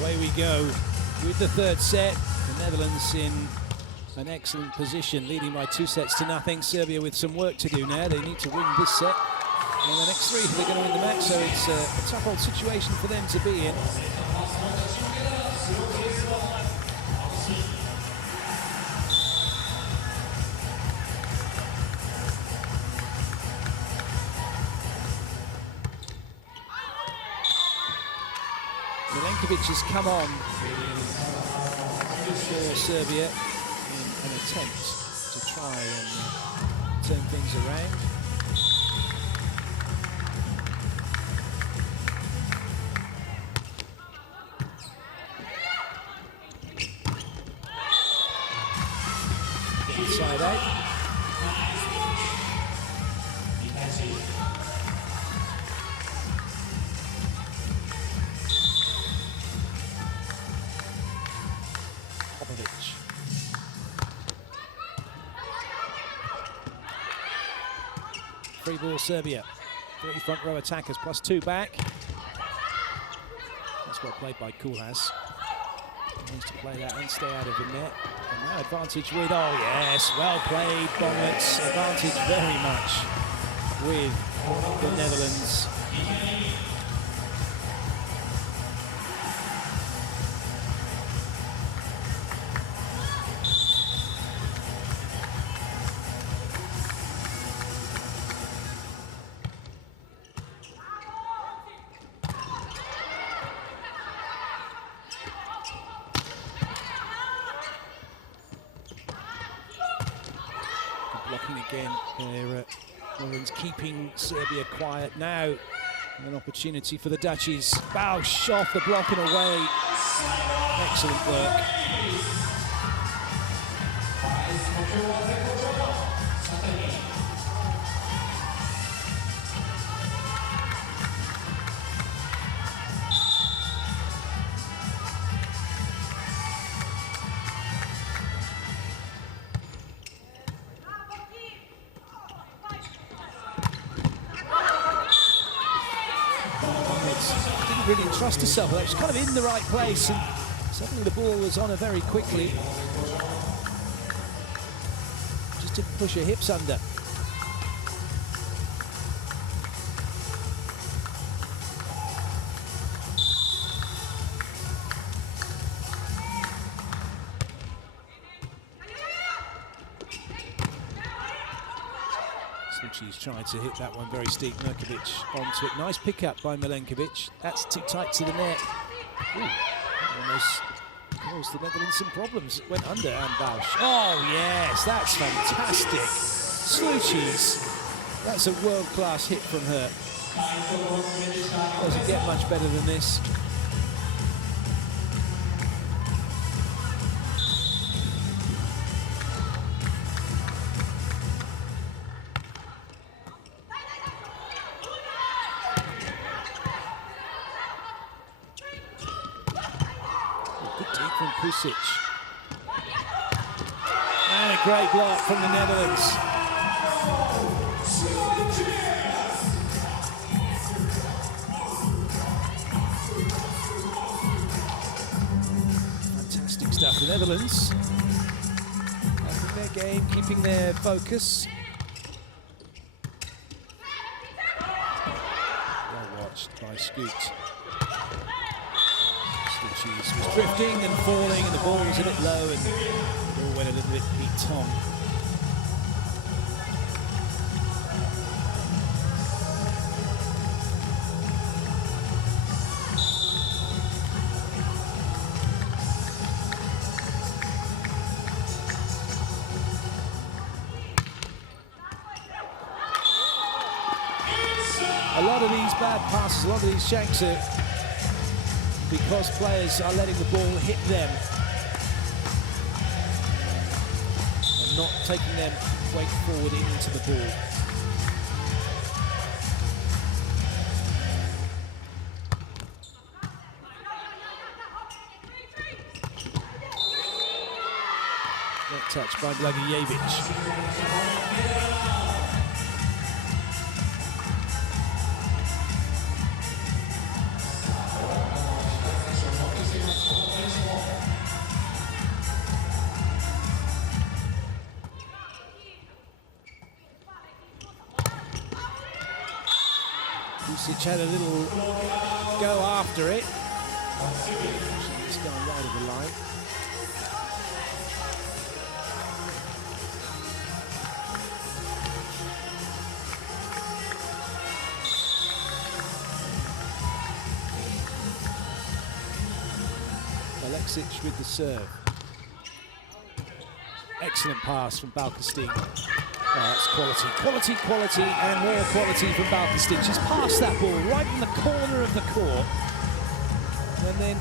Away we go with the third set. The Netherlands in an excellent position, leading by 2-0. Serbia with some work to do now. They need to win this set and the next 3 if they're going to win the match. So it's a tough old situation for them to be in. Milenkovic has come on for Serbia in an attempt to try and turn things around. Inside out. Free ball Serbia. 3 front row attackers plus 2 back. That's well played by Kulhas. He needs to play that and stay out of the net. And now advantage with, oh yes, well played Bongerts. Advantage very much with the Netherlands. Blocking again, Netherlands keeping Serbia quiet now. An opportunity for the Dutchies. Bausch off the block and away. Excellent work. Didn't really trust herself, but she was kind of in the right place, and suddenly the ball was on her very quickly. Just didn't push her hips under. She's trying to hit that one very steep. Milenkovic onto it. Nice pickup by Milenkovic. That's too tight to the net. Ooh, almost caused the Netherlands some problems. It went under and Bausch. Oh yes, that's fantastic. Sluices. That's a world-class hit from her. Doesn't get much better than this. From Pusic. And a great block from the Netherlands. Fantastic stuff. The Netherlands upping their game, keeping their focus. Well watched by Scoot. She was drifting and falling, and the ball was a bit low, and it all went a little bit Pete-Tong. A lot of these bad passes, a lot of these shanks are because players are letting the ball hit them and not taking them weight forward into the ball. That touch by Blagojevic. Vucic had a little go after it. It's going wide of the line. Alexic with the serve. Excellent pass from Balkestein. Oh, that's quality, quality, quality, and more quality from Balkestein. She's passed that ball right in the corner of the court. And then,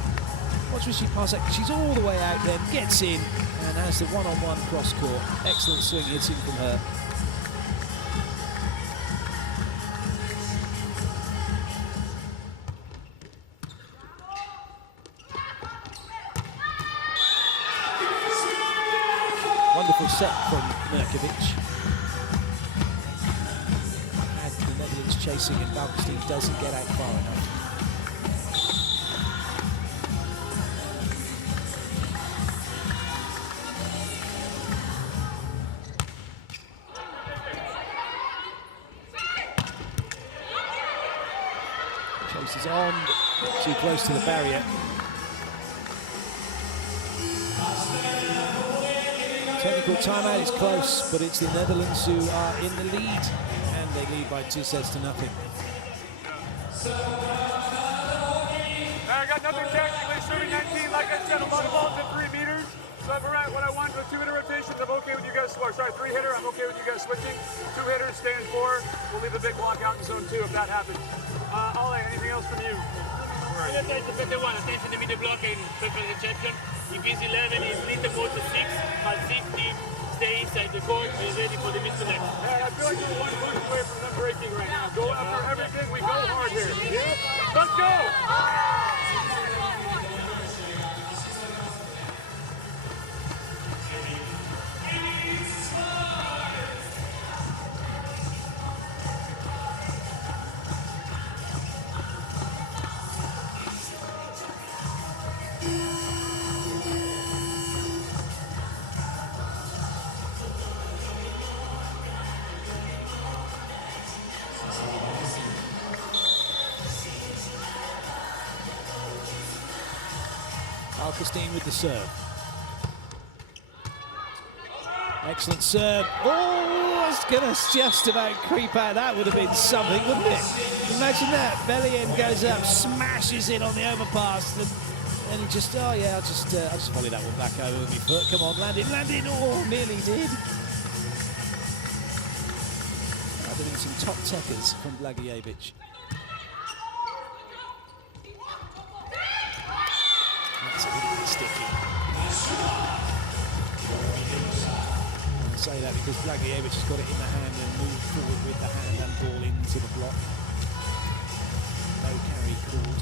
watch when she passes that, she's all the way out then, gets in, and has the one-on-one cross-court. Excellent swing hitting from her. Wonderful set from Mirkovic. And the Netherlands chasing, and Balkestein doesn't get out far enough. Chase is on, too close to the barrier. Technical timeout is close, but it's the Netherlands who are in the lead, and they lead by 2 sets to nothing. I got nothing technically, serving 19, like I said, a lot of balls at 3 meters. So I've arrived what I want with 2-hitter rotations. I'm okay with you guys, sorry, 3-hitter, I'm okay with you guys switching. 2 hitters, stay in 4. We'll leave a big block out in zone 2 if that happens. Ale, anything else from you? That's the better one. Attention to the block and prepare the champion. If he's 11, he's lead the ball to 6. But 6 team stay inside the court and ready for the misconnect. Hey, I feel like we're 1 point away from them breaking right now. Go after everything. We go hard here. Yep. Let's go! Balkestein with the serve. Excellent serve. Oh, it's gonna just about creep out. That would have been something, wouldn't it? Imagine that. Belly end goes up, smashes it on the overpass, and just, oh yeah, I'll just volley that one back over with my foot. Come on, land it. Oh, nearly did. I've been some top techers from Blagojevic. That's a really sticky. I say that because Blagojevic has got it in the hand and moved forward with the hand and ball into the block. No carry called.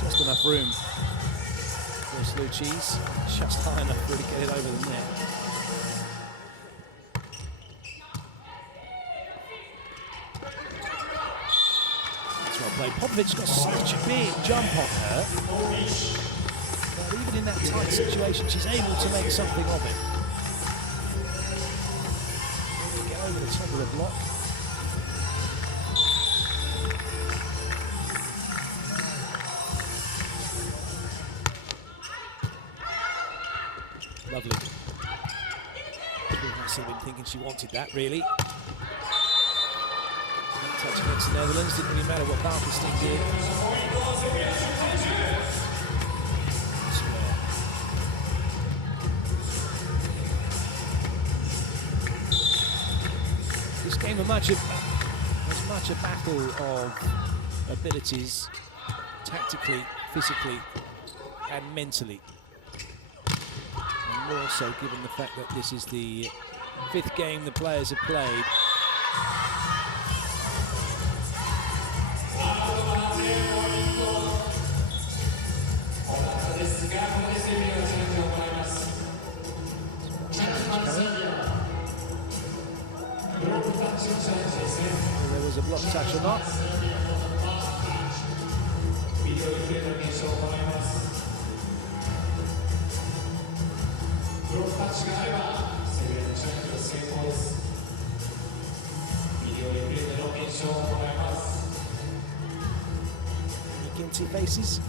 Just enough room for Slew Cheese, just high enough for her to get it over the net. Well played. Popovic's got such a big jump on her. But even in that tight situation, she's able to make something of it. Get over the top of the block. Lovely. Must have been thinking she wanted that, really. Touch against the Netherlands, didn't really matter what Balkestein did. This game was much a battle of abilities, tactically, physically, and mentally. And more so given the fact that this is the 5th game the players have played. There was a block touch or not. Any guilty faces?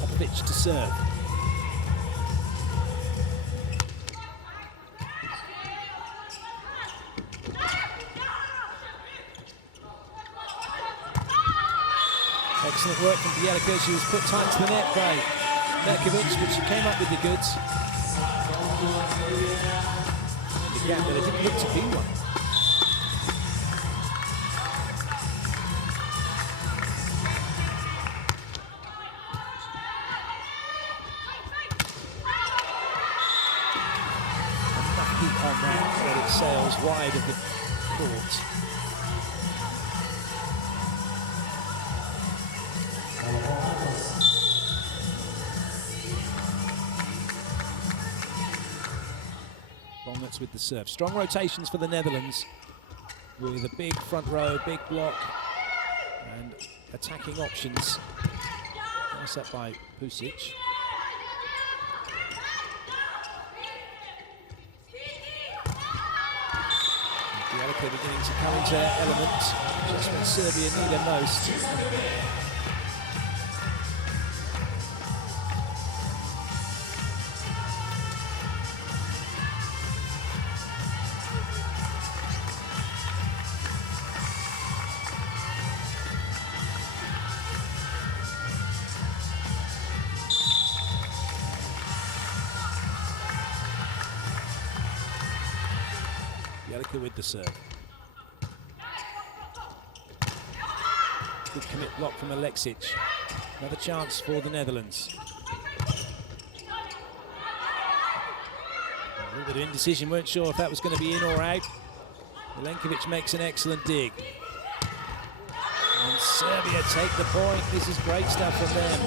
Popovich to serve. Excellent work from Bielica. She was put tight to the net by Nerkovic, but she came up with the goods. The gap, but it didn't look to be one. Enough heat on that it sails wide of the court. With the serve. Strong rotations for the Netherlands with a big front row, big block and attacking options. Nice up by Pusic. Bielica beginning to come into her element just when Serbia need her most. With the serve. Good commit block from Alexic. Another chance for the Netherlands. A little bit of indecision, weren't sure if that was going to be in or out. Milenkovic makes an excellent dig. And Serbia take the point. This is great stuff from them.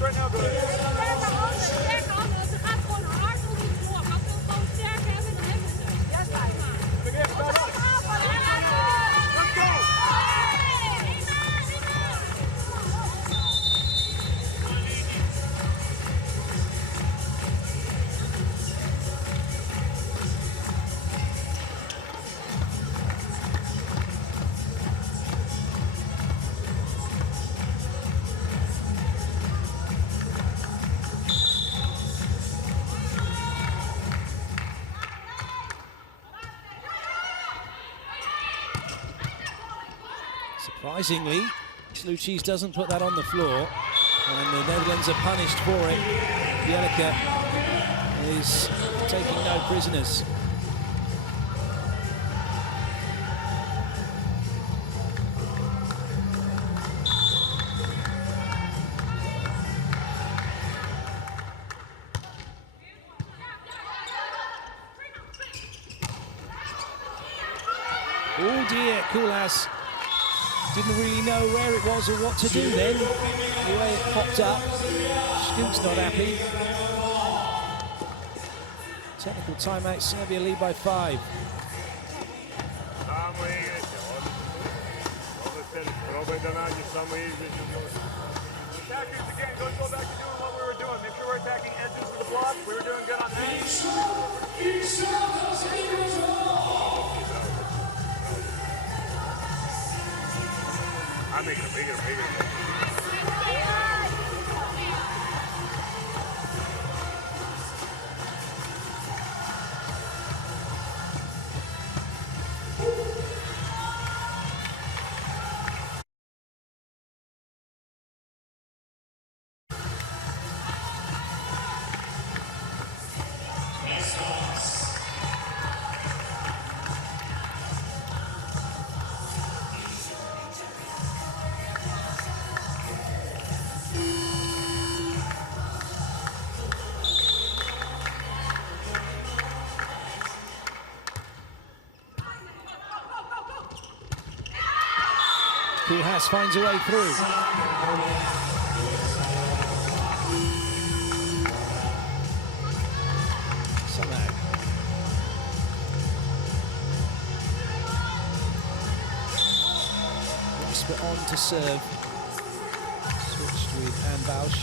Right now, Surprisingly, Lucis doesn't put that on the floor, and the Netherlands are punished for it. Bjelica is taking no prisoners. Oh dear, Kulas didn't really know where it was or what to do then. The way it popped up, Scoot's not happy. Technical timeout, Serbia lead by 5. Tactics again, don't go back to doing what we were doing. Make sure we're attacking edges of the block. We were doing good on that. I make it bigger. Kulas finds a way through. Somehow. Whisper on to serve. Switched with Ann Bausch.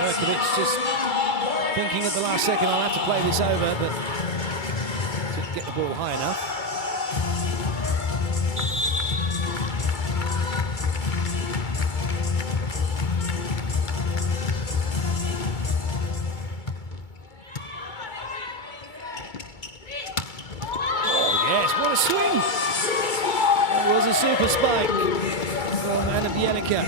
Merkovic just thinking at the last second, I'll have to play this over, but didn't get the ball high enough. Oh yes, what a swing! That was a super spike from Anna Bjelica.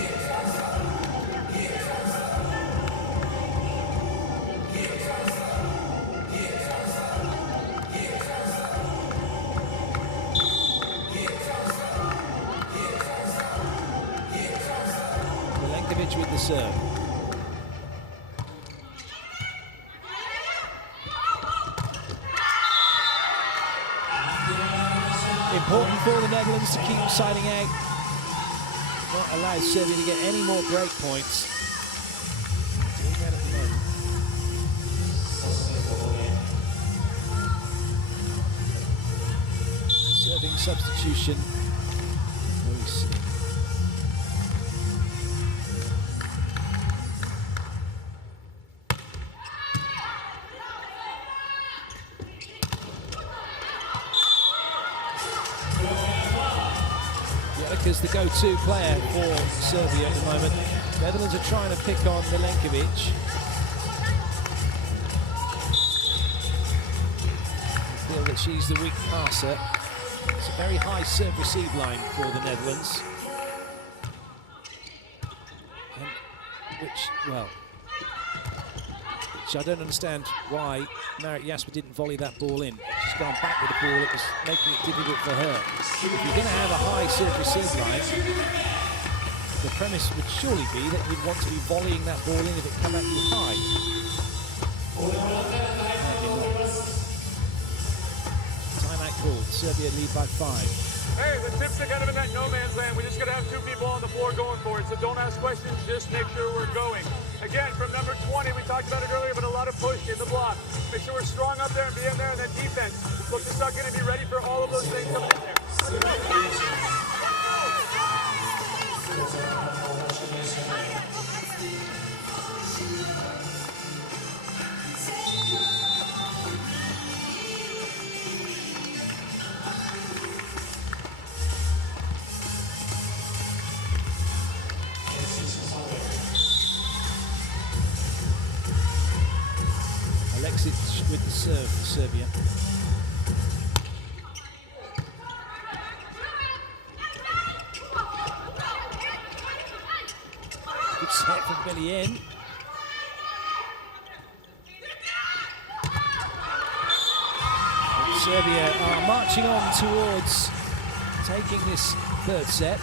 With the serve. Important for the Netherlands to keep siding out. Not allow Serbia to get any more break points. Doing that at the moment. Serving substitution. Very soon. Is the go-to player for Serbia at the moment. Netherlands are trying to pick on Milenkovic. I feel that she's the weak passer. It's a very high serve-receive line for the Netherlands. And which I don't understand why Marit Jasper didn't volley that ball in. She's gone back with the ball, it was making it difficult for her. If you're going to have a high serve-receive line, the premise would surely be that you'd want to be volleying that ball in if it come at you high. Timeout called, Serbia lead by 5. Hey, the tips are kind of in that no man's land. We just got to have 2 people on the floor going for it. So don't ask questions, just make sure we're going. Again, from number 20, we talked about it earlier, but a lot of push in the block. Make sure we're strong up there and be in there, and then defense. Look to suck in and be ready for all of those things coming in there. exit with the serve for Serbia. Good set from Billy in. And Serbia are marching on towards taking this third set.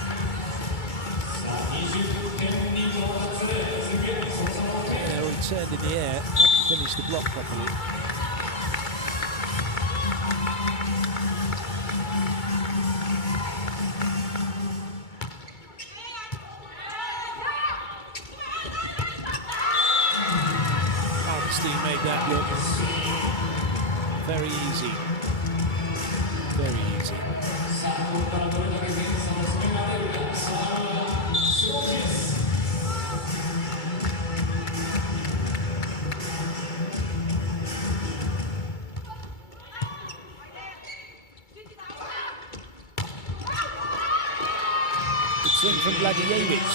Yeah, well, he turned in the air, hadn't finished the block properly. Hartenstein made that look very easy. Very easy. Good swing from Blagojevic.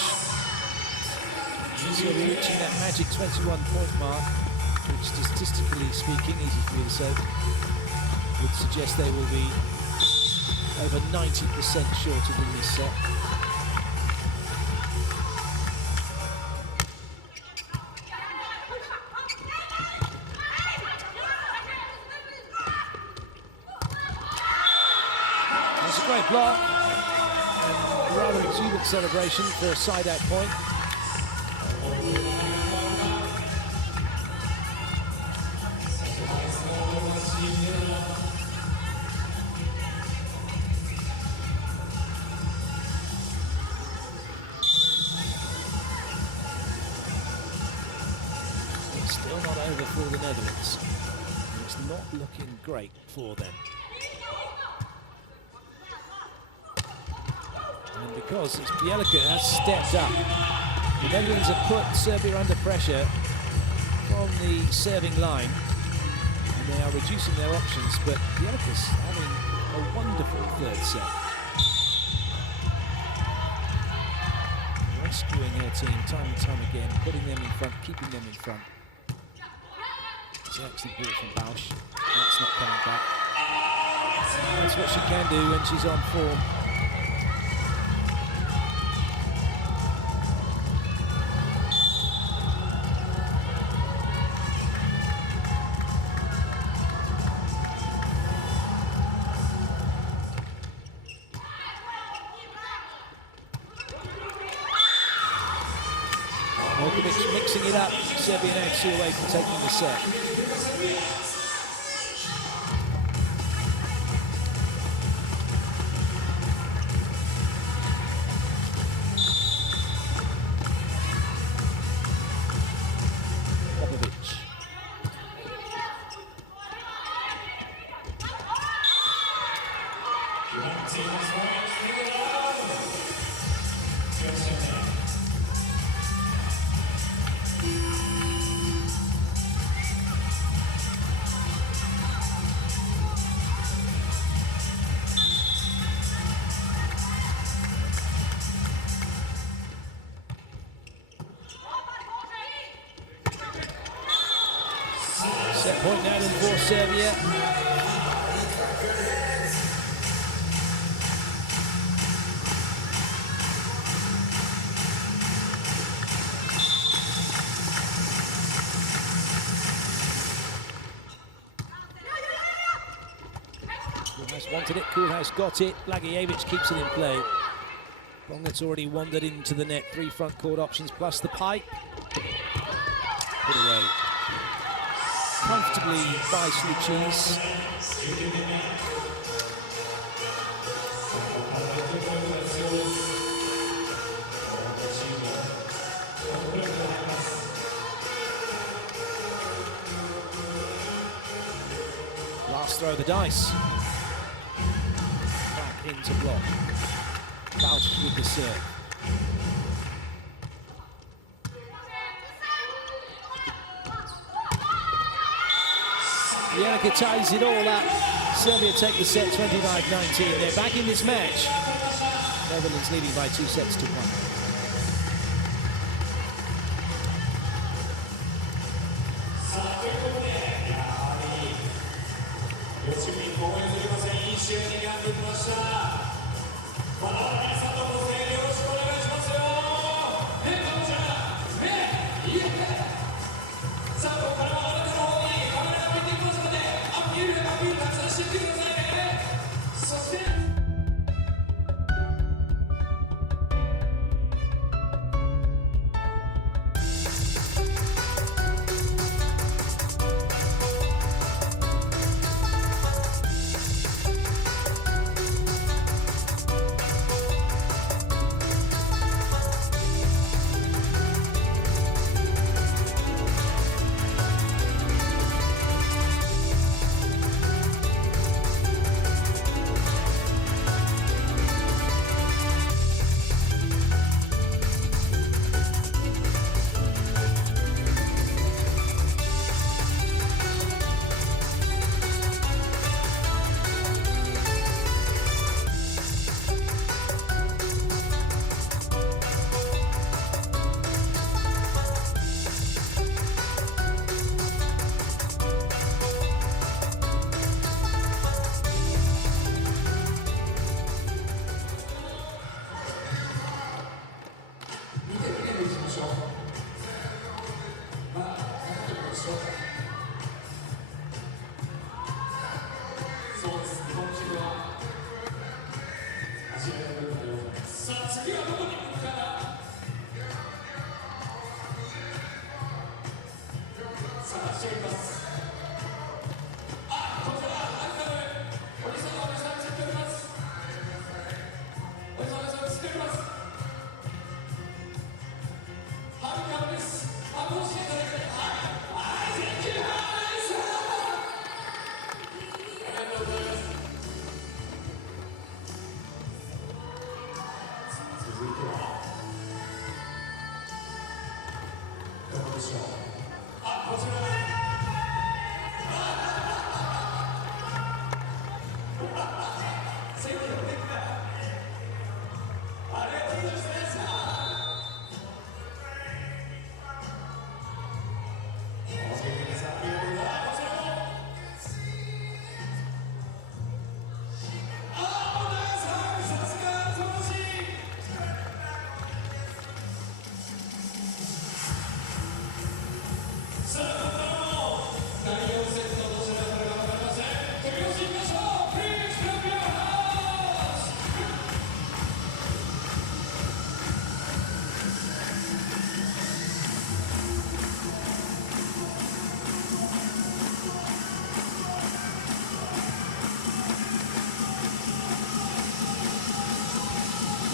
So we're reaching that magic 21-point mark, which statistically speaking, easy for me to say, would suggest they will be over 90% sure to win this set. That's a great block, and a rather exuberant celebration for a side-out point. Still not over for the Netherlands. It's not looking great for them. And because Bjelica has stepped up, the Netherlands have put Serbia under pressure from the serving line, and they are reducing their options, but Bjelica's having a wonderful third set. Rescuing her team time and time again, putting them in front, keeping them in front. It's an excellent ball from Bausch. That's not coming back. That's what she can do when she's on form. Milkovic mixing it up. Serbia now 2 away from taking the set. Set point now then for Serbia. Koolhaas wanted it, Koolhaas got it, Blagojevic keeps it in play. Bonget's already wandered into the net, 3 front court options plus the pipe. Put away. Comfortably by Sluchis. Last throw of the dice. Back into block. Bausch with the serve. Bjelica ties it all up. Serbia take the set 25-19. They're back in this match. Netherlands leading by 2 sets to 1.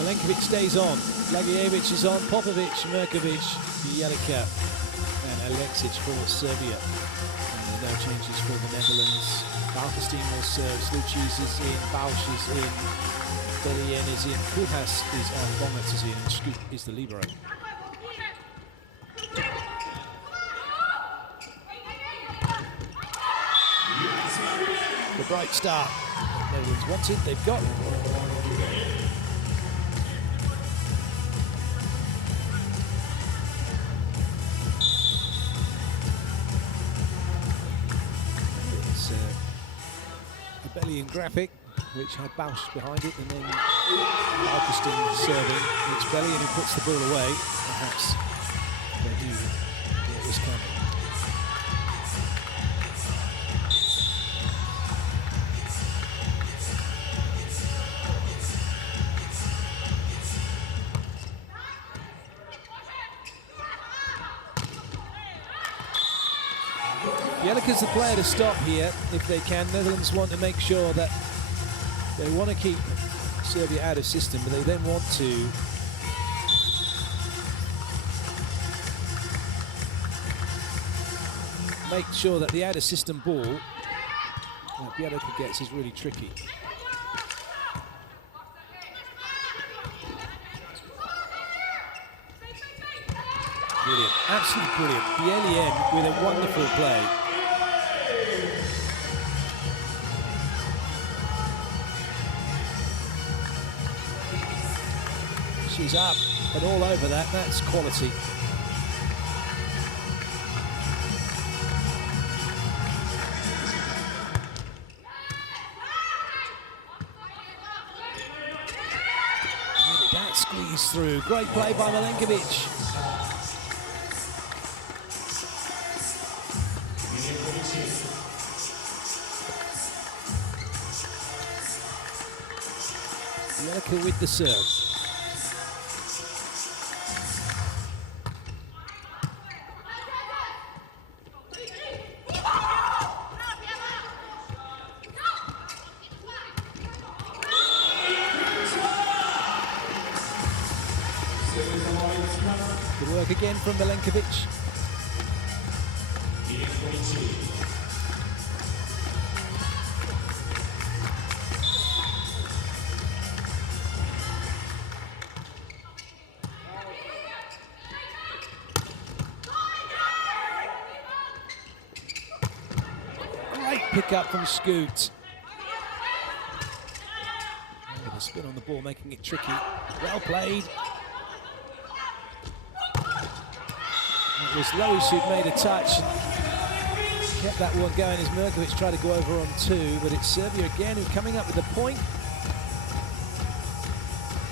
Milenkovic stays on. Lagijevic is on. Popovic, Mirkovic, Jelika, and Alexic for Serbia. And no changes for the Netherlands. Balkestein will serve. Slucic is in. Bausch is in. Belien is in. Kulhas is on. Bonnet is in. And Scoot is the libero. The bright start Netherlands wanted, they've got. It's a Bellion graphic, which had Bausch behind it, and then Balkestein serving. It's Bellion who puts the ball away. Perhaps they knew it was coming. Jelika's the player to stop here if they can. Netherlands want to make sure that they want to keep Serbia out of system, but they then want to make sure that the out of system ball that Jelika gets is really tricky. Brilliant, absolutely brilliant. Belien with a wonderful play. She's up and all over that. That's quality. That squeeze through. Great play by Milenkovic. Jelika with the serve. Good work again from Milenkovic. Great pick up from Scoot. With a spin on the ball, making it tricky. Well played. It was Lois who'd made a touch, kept that one going as Mirkovic tried to go over on two, but it's Serbia again who are coming up with the point.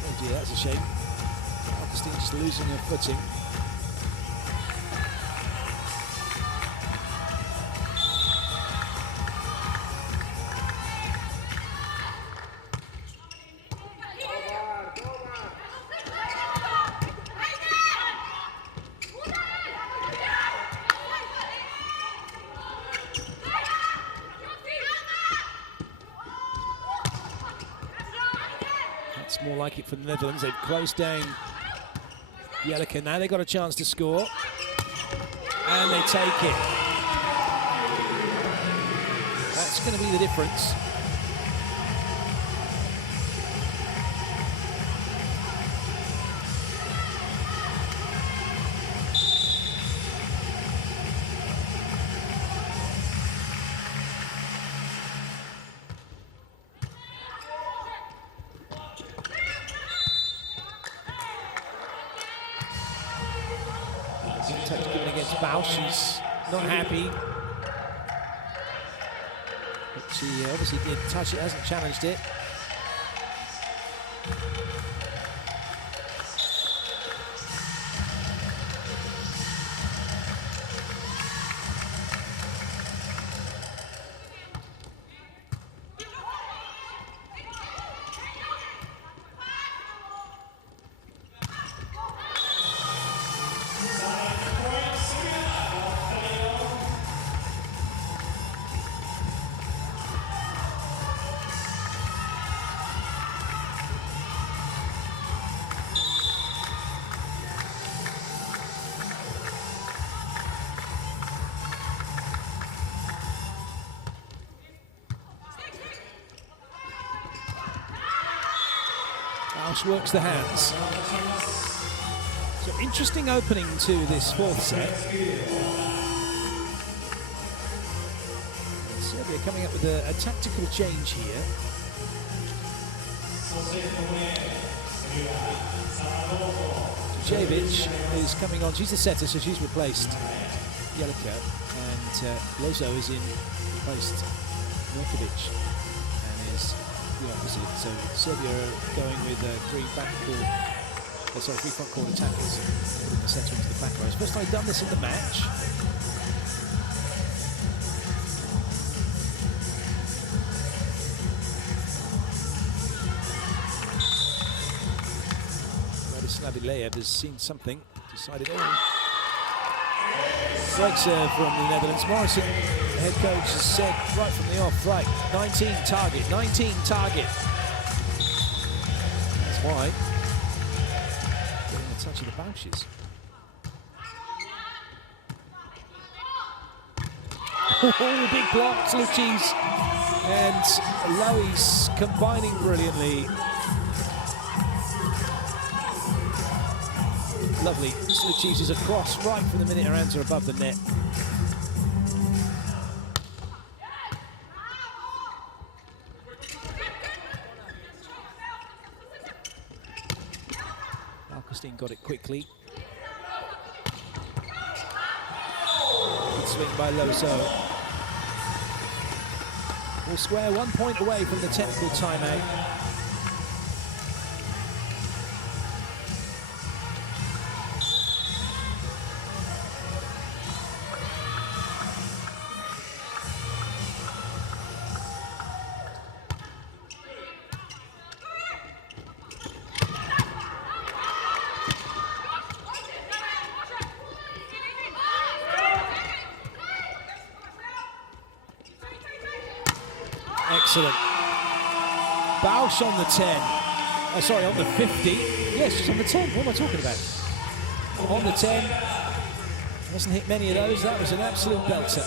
Oh dear, that's a shame. Balkestein just losing her footing. Looks more like it for the Netherlands. They've closed down Jellicoe. Now they've got a chance to score. And they take it. That's going to be the difference. Touch given against Bausch. She's not happy. But she obviously did touch it, hasn't challenged it. Bausch works the hands. So interesting opening to this fourth set. Serbia coming up with a tactical change here. Djurjevic is coming on. She's the setter, so she's replaced Jellicoe. And Lozo is in, replaced Mirkovic. And is the opposite. So Serbia are going with three front court attackers, putting the centre into the back row. It's first time they've done this in the match. Nabileyev has seen something, decided, Break serve from the Netherlands. Morrison, the head coach, has said right from the off, right, 19 target. That's why. Getting a touch of the Bausch's. Oh, big block, Slucis. And Lois combining brilliantly. Lovely. Slucis is across right from the minute her hands are above the net. Alkestein got it quickly. Good swing by Lozo. All square, 1 point away from the technical timeout. Excellent. Bausch on the 10. Sorry, on the 50. Yes, she's on the 10. What am I talking about? On the 10. Hasn't hit many of those. That was an absolute belter.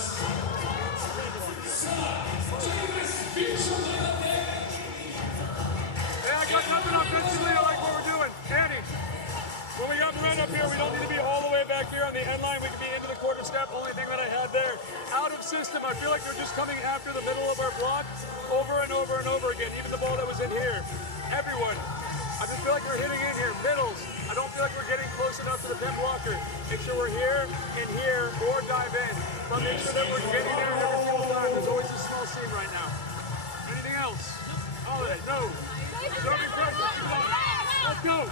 Hey, I got nothing offensively. I like what we're doing. Andy, when we got run up here, we don't need to be all the way back here on the end line. We can be into the quarter step. Only thing that I had there. Out of system, I feel like they're just coming after the middle of our block over and over and over again. Even the ball that was in here. Everyone. I just feel like we're hitting in here. Middles. I don't feel like we're getting close enough to the pin blocker. Make sure we're here and here or dive in. But make sure that we're getting there every single time. There's always a small seam right now. Anything else? Holiday, no. Serving pressure. Let's go.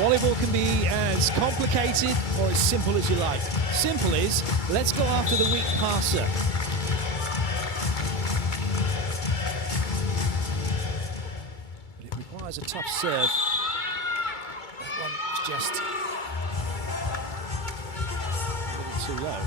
Volleyball can be as complicated or as simple as you like. Simple is, let's go after the weak passer. But it requires a tough serve. That one was just a little too low.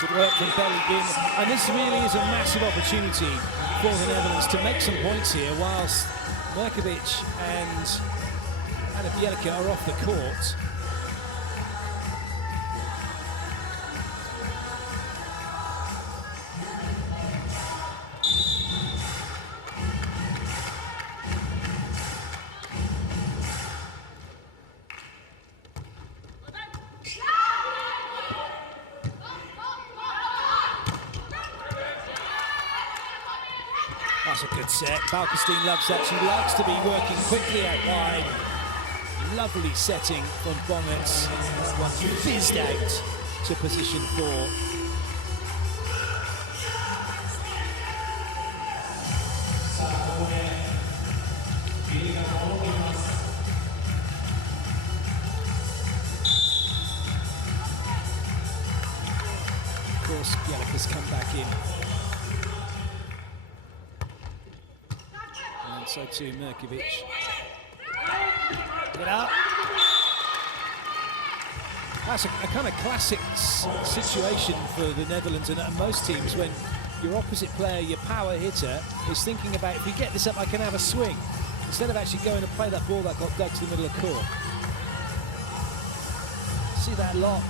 Good work from Belly in, and this really is a massive opportunity for the Netherlands to make some points here whilst Merkovic and Anna Bjelica are off the court. That's a good set. Balkestein loves that. She likes to be working quickly out wide. Lovely setting from Bongets. That one fizzed out to position 4. Of course, Bjelica's come back in. And so too Merkovic. Get up. That's a kind of classic situation for the Netherlands and most teams when your opposite player, your power hitter, is thinking about, if we get this up, I can have a swing. Instead of actually going to play that ball that got dug to the middle of court. See that a lot.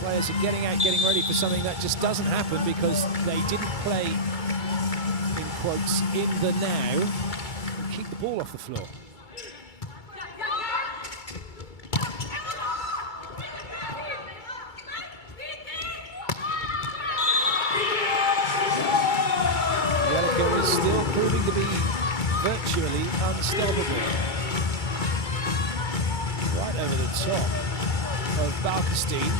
Players are getting out, getting ready for something that just doesn't happen because they didn't play, in quotes, in the now, and keep the ball off the floor. Bjelica is still proving to be virtually unstoppable. Right over the top of Balkestein.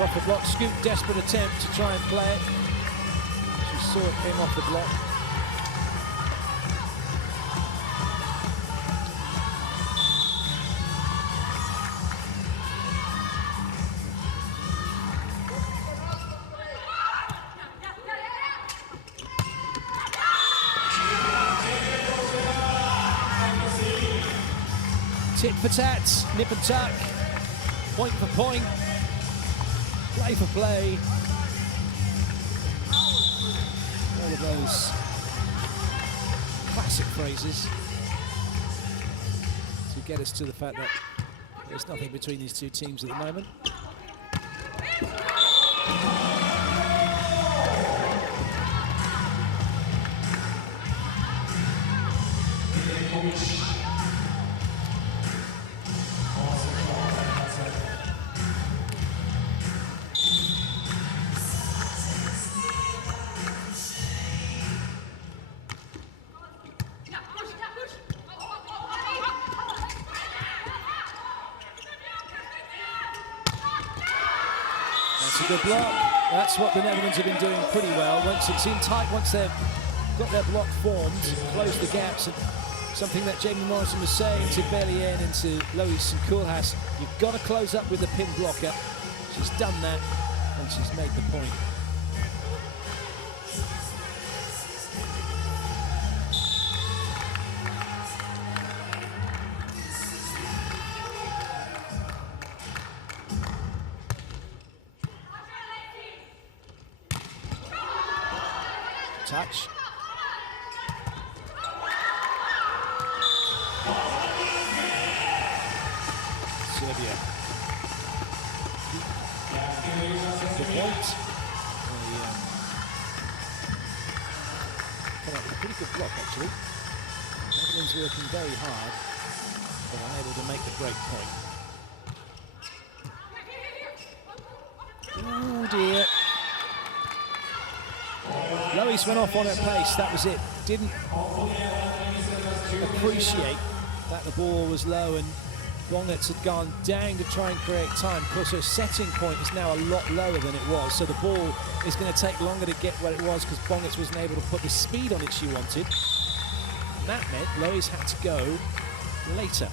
Off the block, Scoop, desperate attempt to try and play it. She saw it came off the block. Tit for tat, nip and tuck, point for point. Play for play. All of those classic phrases to get us to the fact that there's nothing between these two teams at the moment. That's a good block. That's what the Netherlands have been doing pretty well. Once it's in tight, once they've got their block formed, close the gaps and Something that Jamie Morrison was saying to Bellier and to Lois and Koolhaas, you've got to close up with the pin blocker. She's done that, and she's made the point. Touch. Serbia. The point. Come up with a pretty good block, actually. Netherlands working very hard, but unable to make the break point. Oh dear. Lois went off on her pace, that was it. Didn't appreciate that the ball was low and Bongets had gone down to try and create time. Of course, her setting point is now a lot lower than it was, so the ball is going to take longer to get where it was because Bongets wasn't able to put the speed on it she wanted. And that meant Lois had to go later.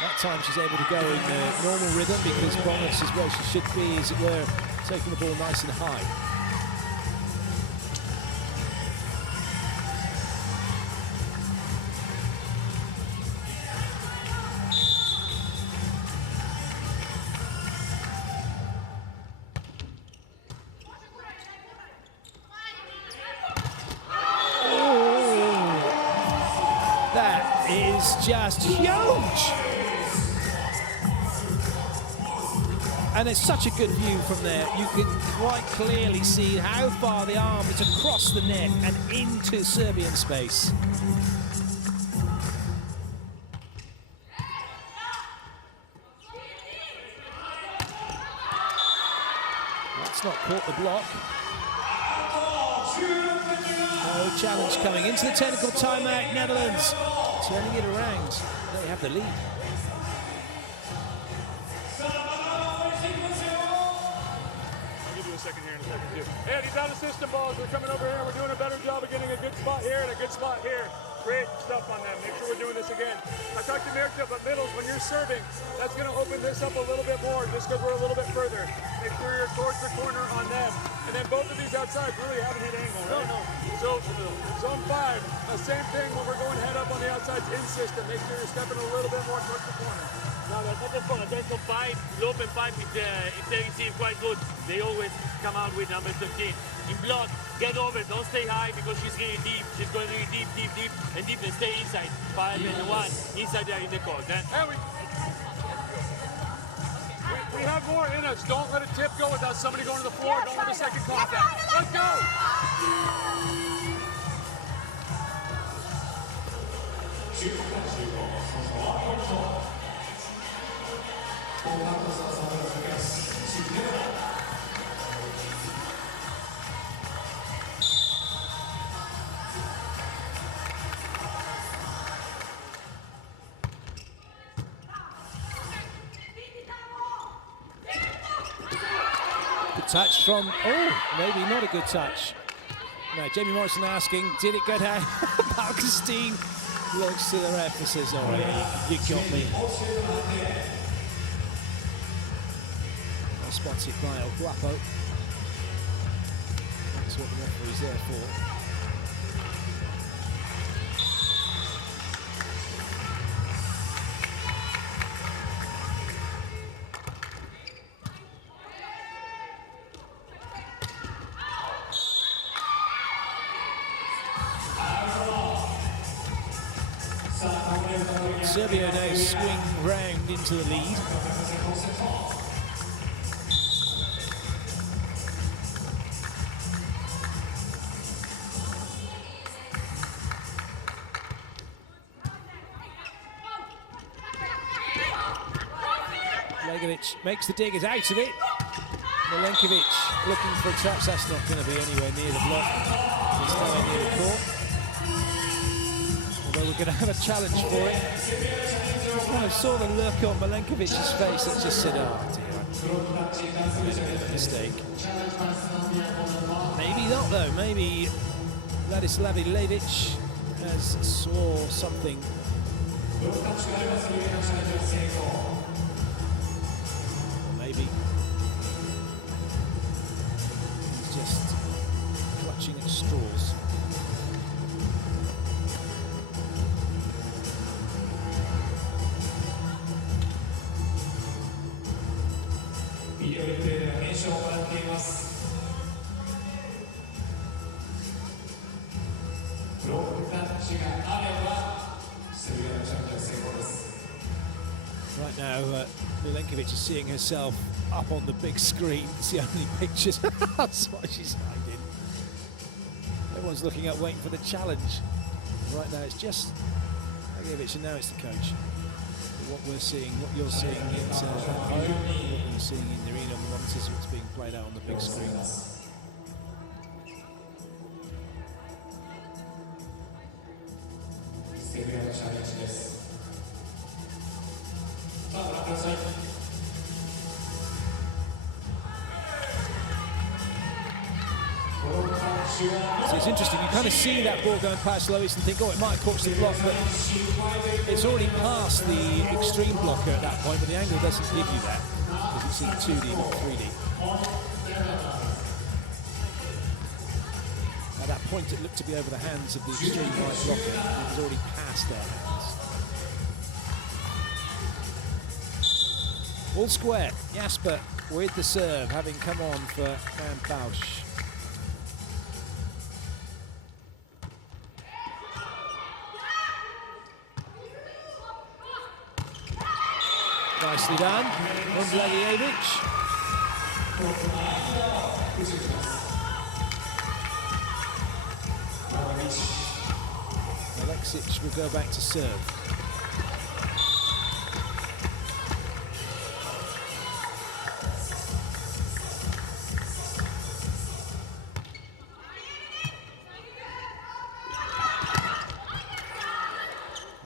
That time she's able to go in the normal rhythm because Bongets is where she should be, as it were, taking the ball nice and high. That is just huge! And it's such a good view from there. You can quite clearly see how far the arm is across the net and into Serbian space. That's not caught the block. No challenge coming into the technical timeout. Netherlands turning it around. They have the lead. Second here in a second, too. Hey, these out-of-system balls, we're coming over here. We're doing a better job of getting a good spot here and a good spot here. Great stuff on them. Make sure we're doing this again. I talked to Mirka, but middles, when you're serving, that's going to open this up a little bit more just because we're a little bit further. Make sure you're towards the corner on them. And then both of these outside really haven't hit angle, right? No. So, zone 5, the same thing when we're going head up on the outsides in system. Make sure you're stepping a little bit more towards the corner. No, that's not the point. That's the 5, the open 5, if they receive quite good, they always come out with number 13. In block, get over, don't stay high because she's really deep. She's going really deep, and stay inside. 5 and 1, inside there in the court. And we have more in us. Don't let a tip go without somebody going to the floor. Don't let the second contact. Let's go! Good touch from, oh, maybe not a good touch. No, Jamie Morrison asking, did it go down? Balkestein looks to the ref and says, all right, you got me. Well spotted by El Guapo. That's what the referee's there for. Serbia now swing round into the lead. Legovic makes the dig, is out of it. Milenkovic looking for a touch, that's not going to be anywhere near the block. It's nowhere near the court. Although we're going to have a challenge for it. I kind of saw the look on Milenkovic's face that just said, oh dear. Mistake. Maybe not though. Maybe Vladislav Ilevic has saw something. Or maybe he's just clutching at straws. Right now, Milenkovic is seeing herself up on the big screen. It's the only pictures. That's why she's hiding. Everyone's looking up, waiting for the challenge. Right now, it's just Milenkovic, and now it's the coach. What we're seeing, what you're seeing at home, what we're seeing in the arena on the monitors, what's being played out on the big screen. So it's interesting, you kind of see that ball going past Lois and think, oh, it might have caught the block, but it's already past the extreme blocker at that point, but the angle doesn't give you that, because it's in 2D, not 3D. At that point, it looked to be over the hands of the extreme right blocker. It was already past their hands. All square. Jasper with the serve, having come on for Van Pausch. Nicely done. Vladijevic. Alexic will go back to serve.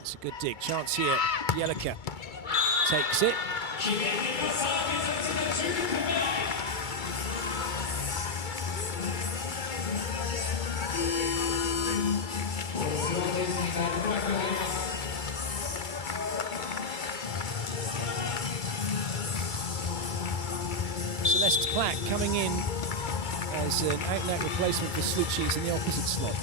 It's a good dig. Chance here. Jellica takes it. Celeste Plack coming in as an out-and-out replacement for Sluchis in the opposite slot.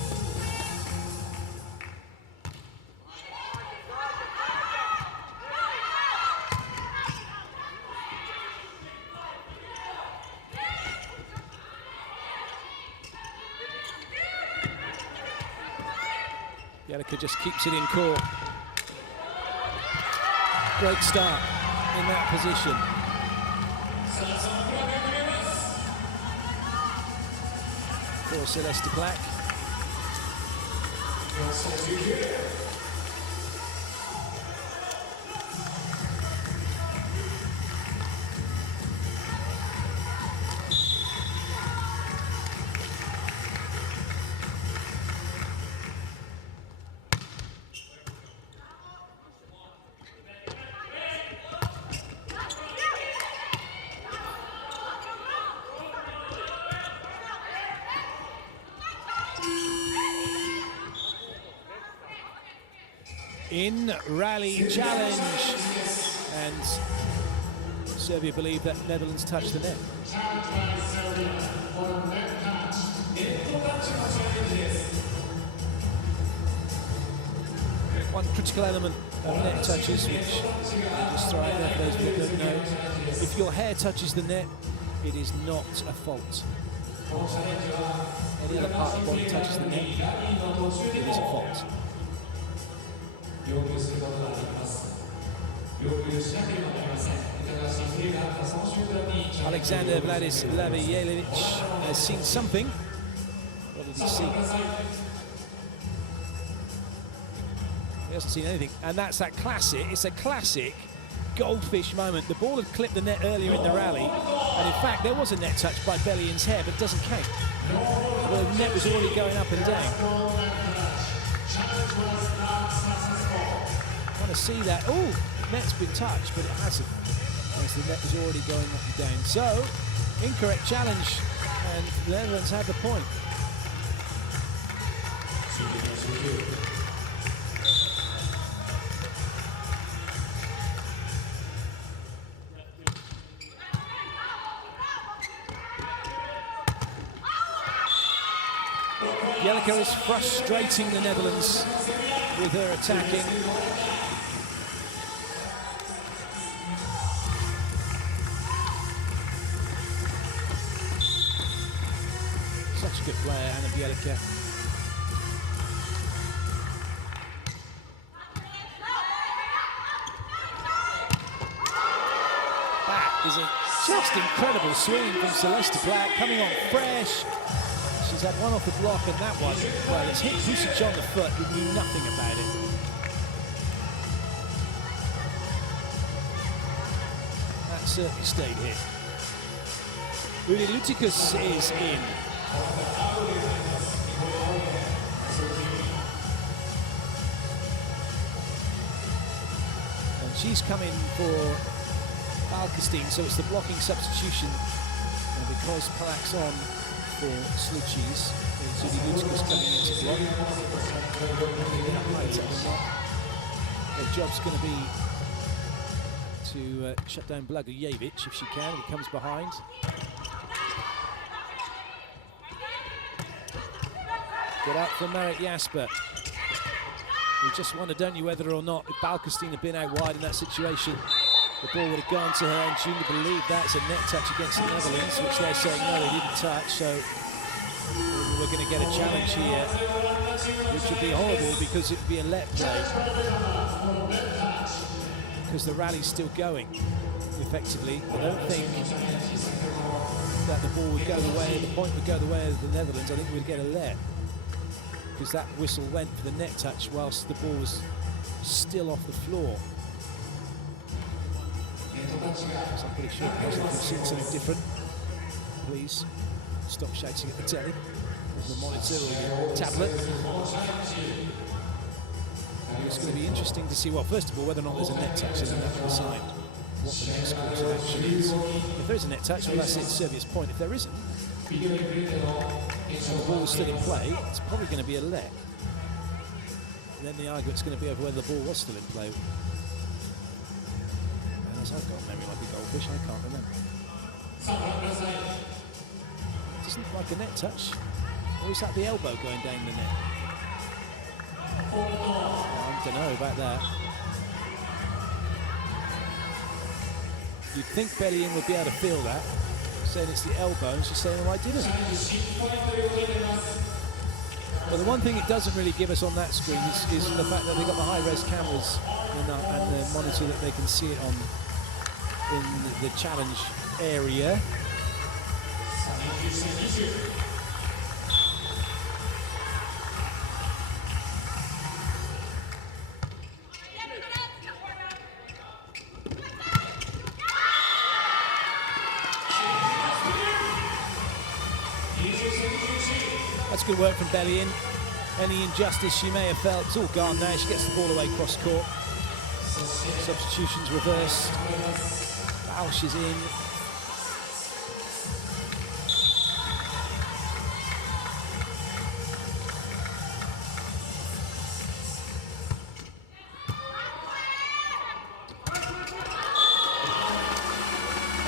Jellica just keeps it in court. Great start in that position. For Celeste Plack. In rally challenge, and Serbia believe that Netherlands touched the net. One critical element of net touches, which I'll just throw out there for those who don't know. If your hair touches the net, it is not a fault. Any other part of the body touches the net, it is a fault. Alexander Vladislav has seen something. What did he see? He hasn't seen anything, and that's that classic. It's a classic goldfish moment. The ball had clipped the net earlier in the rally, and in fact there was a net touch by Bellian's hair, but it doesn't count. Well, the net was already going up and down. Want to see that? Oh, net's been touched, but it hasn't. As as the net was already going up and down. So, incorrect challenge, and the Netherlands have the point. Jellicoe is frustrating the Netherlands with her attacking. Such a good player, Anna Jellicoe. That is a just incredible swing from Celeste Black, coming on fresh. She's had one off the block, and that one, well, it's hit Vucic on the foot. We knew nothing about it. That certainly stayed hit. Uli Lutikus is in. And she's come in for Balkestein, so it's the blocking substitution. And because Palak's on for Sluchis, Uli Lutikus coming in to block. Their job's going to be to shut down Blagojevic if she can, if he comes behind. Good out from Marit Jasper. You just wonder, don't you, whether or not if Balkestein had been out wide in that situation, the ball would have gone to her, and she would believe that's a net touch against the Netherlands, which they're saying no, they didn't touch, so we're going to get a challenge here, which would be horrible because it would be a let play. Because the rally's still going, effectively. I don't think that the ball would go the way, the point would go the way of the Netherlands. I think we'd get a let. Because that whistle went for the net touch whilst the ball was still off the floor. So I'm pretty sure if you've seen something different, please stop shouting at the telly, or the monitor, or your tablet. It's going to be interesting to see, well, first of all, whether or not there's a net touch, and then that will decide what the next course of action is. If there is a net touch, well, that's it, Serbia's point. If there isn't, and the ball is still in play, it's probably going to be a let. And then the argument's going to be over whether the ball was still in play. And as I've got memory like a goldfish, I can't remember. It doesn't look like a net touch. Or is that the elbow going down the net? I don't know about that. You'd think Bellion would be able to feel that, saying it's the elbow, and she's saying, well, I didn't. But the one thing it doesn't really give us on that screen is the fact that they've got the high-res cameras and the monitor that they can see it on in the challenge area. That's good work from Bellion. Any injustice she may have felt, it's all gone now. She gets the ball away cross court. Substitutions reversed. Bausch is in.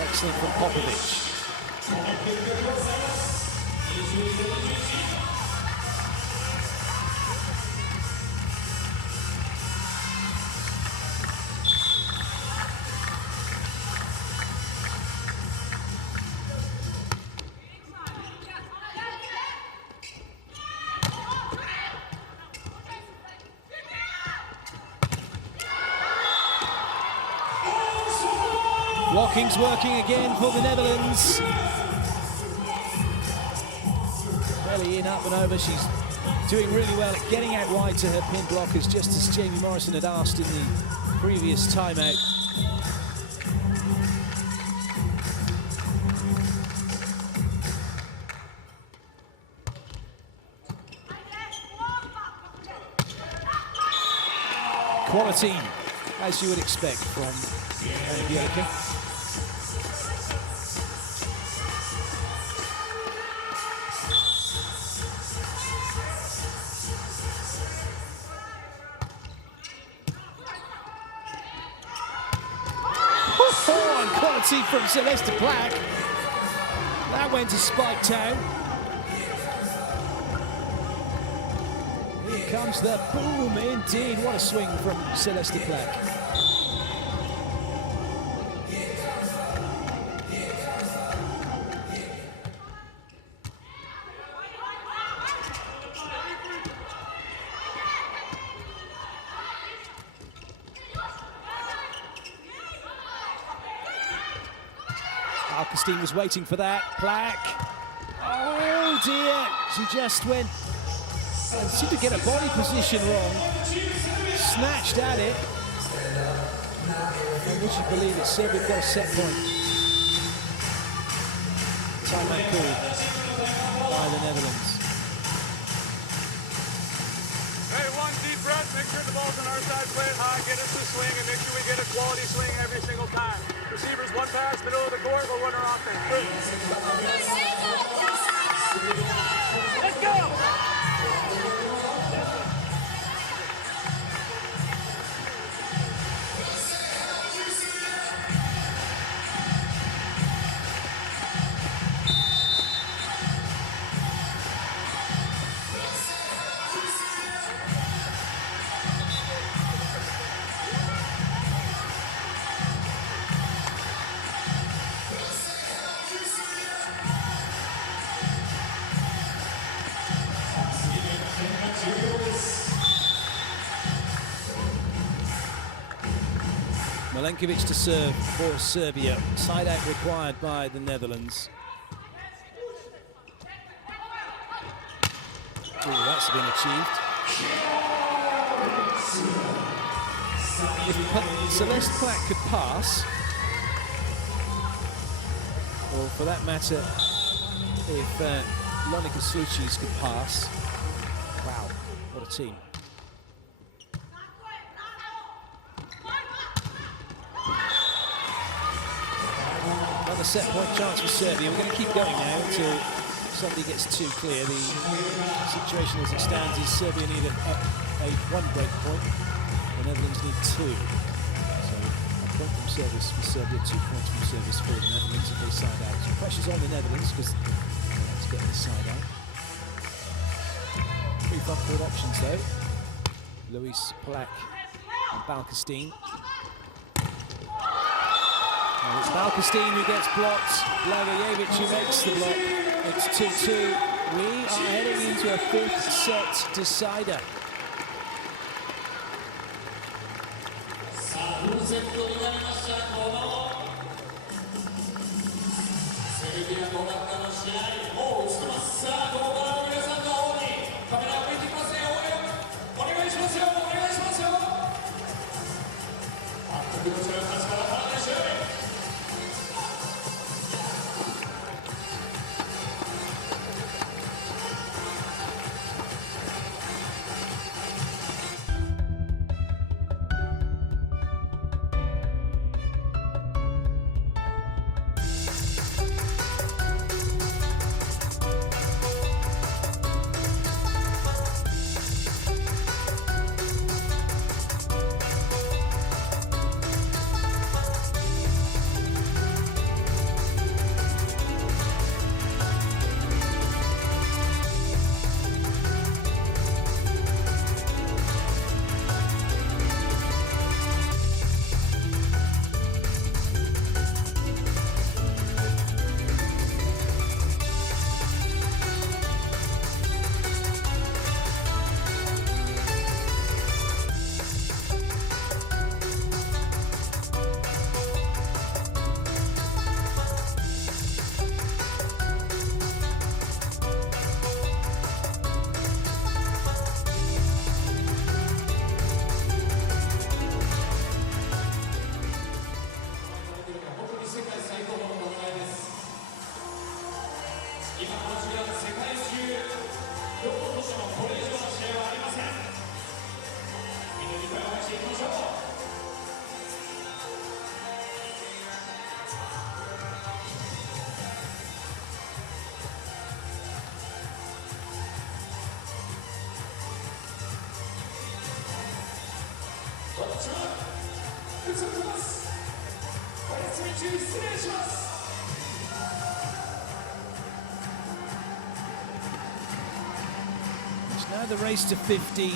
Excellent from Popovic. Blocking's working again for the Netherlands. Belly in, up and over. She's doing really well at getting out wide to her pin blockers, just as Jamie Morrison had asked in the previous timeout. Quality, as you would expect from Jellicoe. penalty from Celeste Black. That went to Spike Town. Here comes the boom indeed. What a swing from Celeste Black. Alkestein was waiting for that. Black. Oh dear. She just went and seemed to get a body position wrong. Snatched at it. And would you believe it? Serbia got a set point. Timeout called by the Netherlands. Hey, one deep breath. Make sure the ball's on our side. Play it high. Get us to swing, and make sure we get a quality swing every single time. Receivers, one pass, middle of the court, we'll run our offense. Let's go! Milenkovic to serve for Serbia. Side out required by the Netherlands. Oh, that's been achieved. If Celeste Plack could pass, or for that matter, if Lonika Slucis could pass, wow, what a team. Another set point chance for Serbia. We're going to keep going now until somebody gets too clear. The situation as it stands is Serbia need a one break point. The Netherlands need two. So a point from service for Serbia, 2 points from service for the Netherlands if they side out. So pressure's on the Netherlands because they have to get this side out. 3 front court options though. Luis Polak and Balkestein. And it's Balkestein who gets blocked. Blagojevic who makes the block. It's 2-2. We are heading into a 5th set decider. It's now the race to 15.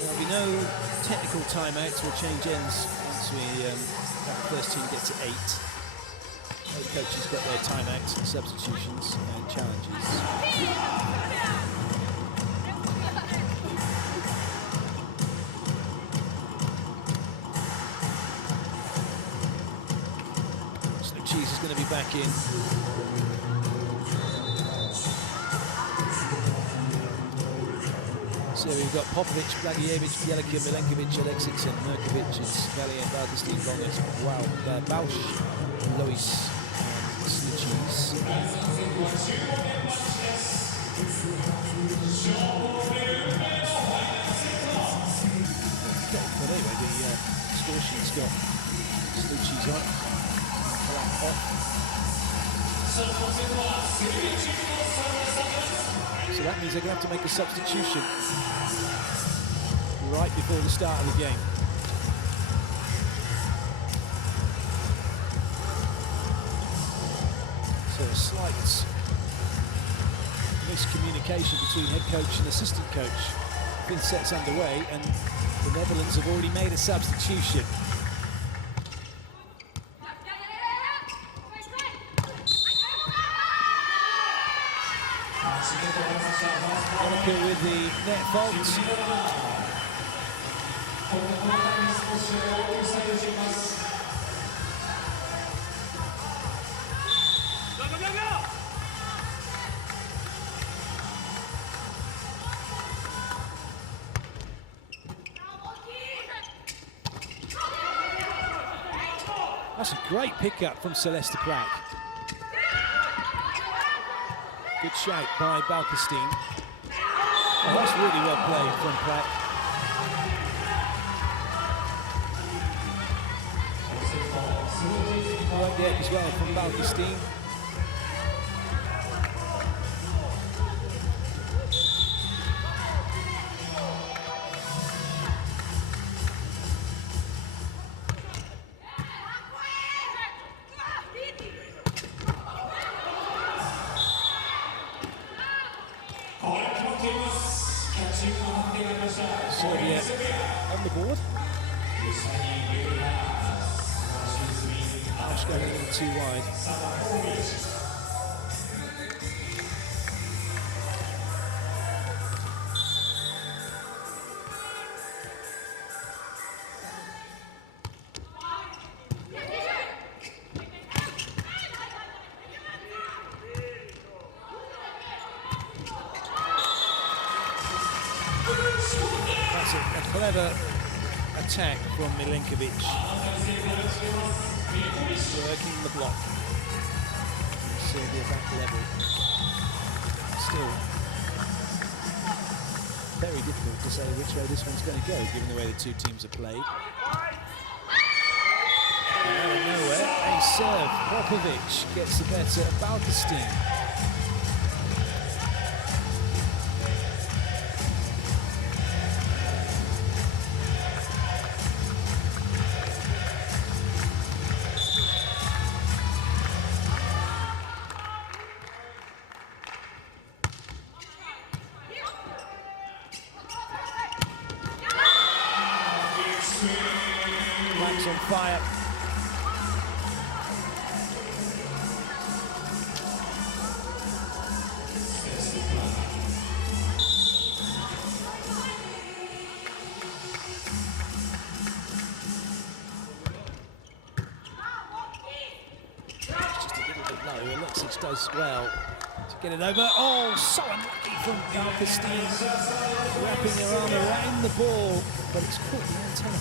There'll be no technical timeouts. We'll change ends once we have the first team get to 8. Both coaches got their timeouts and substitutions and challenges. Cheese is going to be back in. So we've got Popovic, Blagijevic, Bjelica, Milenkovic, Alexic, and Mirkovic, Valiant, Balkestein, Gomez, wow, Bausch, Lois, and Slichis. But anyway, the score sheet's got Slichis on. So that means they're going to have to make a substitution right before the start of the game. So a slight miscommunication between head coach and assistant coach. 5th set's underway and the Netherlands have already made a substitution. Monica with the net fault. That's a great pickup from Celeste Pratt. Good shout by Balkestein. Oh, that's really well played from Pratt. Right there as well from Balkestein. Serbia on the board. Ash going a little too wide. That's a clever attack from Milenkovic. Working the block. Serbia back level. Still very difficult to say which way this one's going to go, given the way the two teams have played. And out of nowhere, a serve. Popovic gets the better of Balkestein. Mike's on fire. Just a little bit low. Alexic does well to get it over. Oh, so unlucky from Balkestein. Wrapping her arm around the ball, but it's caught the antenna.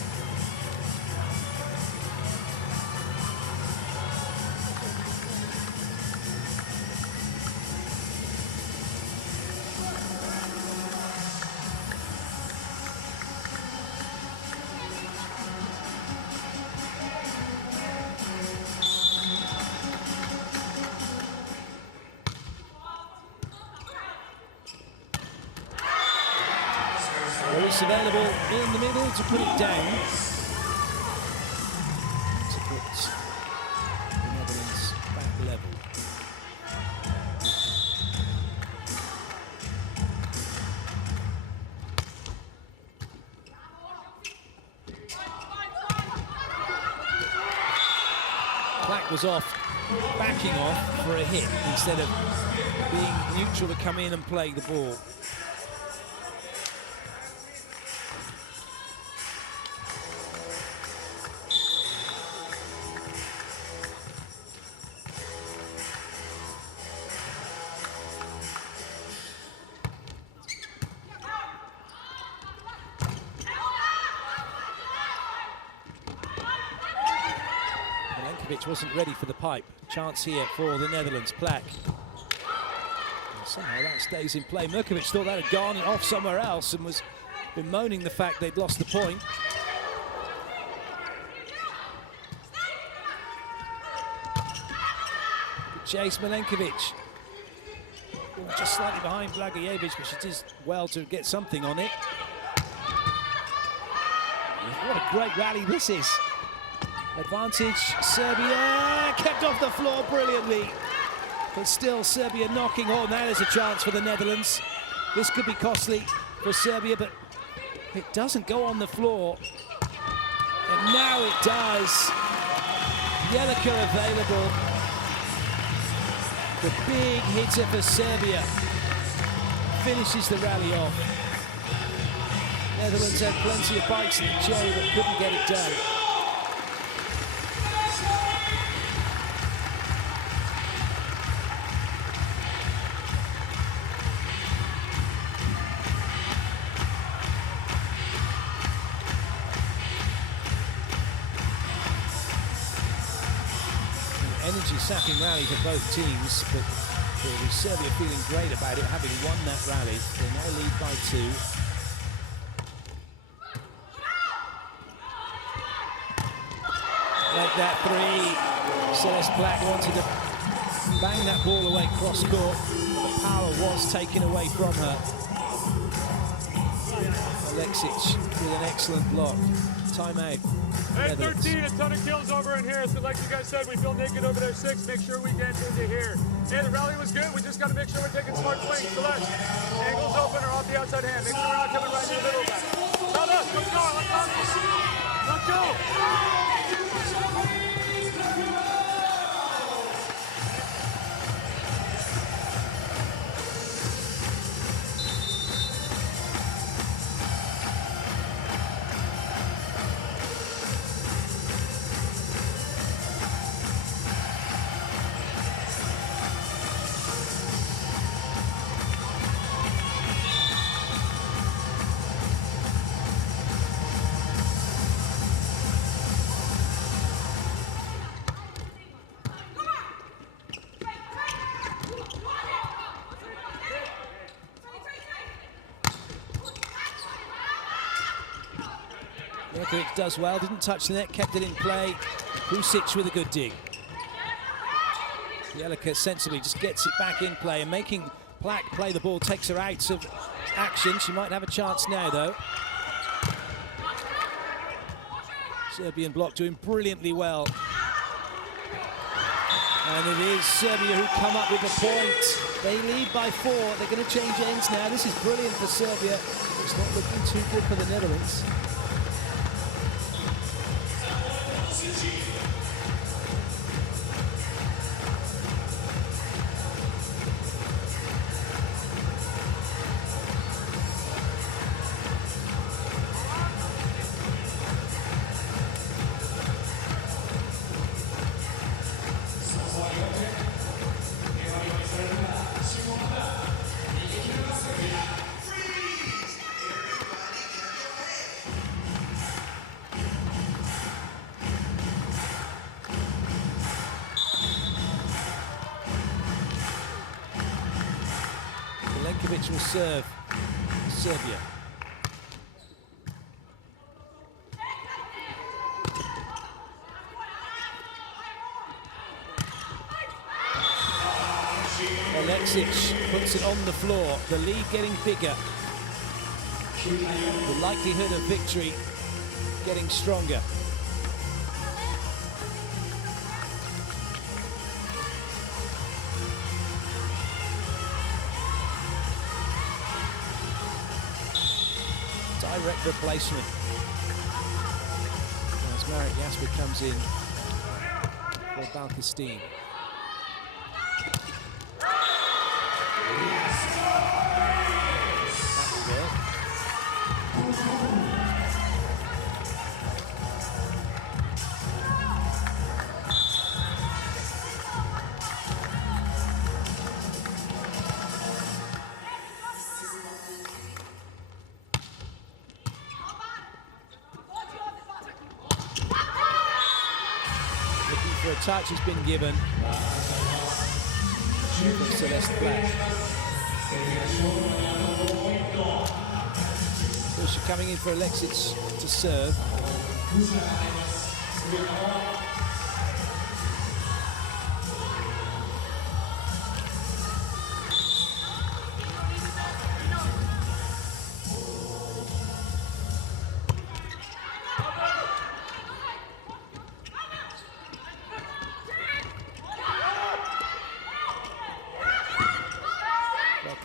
It's available in the middle to put it down. To put Black was backing off for a hit instead of being neutral to come in and play the ball. Wasn't ready for the pipe. Chance here for the Netherlands. Plak. And somehow that stays in play. Mirkovic thought that had gone off somewhere else and was bemoaning the fact they'd lost the point. Good chase, Milenkovic. Just slightly behind Blagojevic, but she does well to get something on it. What a great rally this is. Advantage, Serbia, kept off the floor brilliantly. But still Serbia knocking on. Now there's a chance for the Netherlands. This could be costly for Serbia, but it doesn't go on the floor. And now it does. Jelika available. The big hitter for Serbia. Finishes the rally off. Netherlands had plenty of bites in the cherry, but couldn't get it done. Energy-sapping rally for both teams, but with Serbia feeling great about it, having won that rally. They now lead by 2. Like that 3. Celeste Plak wanted to bang that ball away cross-court. The power was taken away from her. Alexic with an excellent block. Timeout. Hey, 13, a ton of kills over in here. So like you guys said, we feel naked over there 6. Make sure we get into here. Hey, the rally was good. We just got to make sure we're taking smart swings. Celeste, angles open or off the outside hand. Make sure we're not coming right in the middle of that. Not us. Let's go. Let's go. Mirkovic does well, didn't touch the net, kept it in play. Husic with a good dig. Jelika sensibly just gets it back in play and making Plak play the ball, takes her out of action. She might have a chance now though. Serbian block doing brilliantly well. And it is Serbia who come up with the point. They lead by 4. They're going to change ends now. This is brilliant for Serbia. It's not looking too good for the Netherlands. Milenkovic will serve Serbia. Alexic puts it on the floor. The lead getting bigger. The likelihood of victory getting stronger. Direct replacement as Marek Jasper comes in. for Balkestein. A touch has been given from Celeste Black. Pusha coming in for Alexis to serve.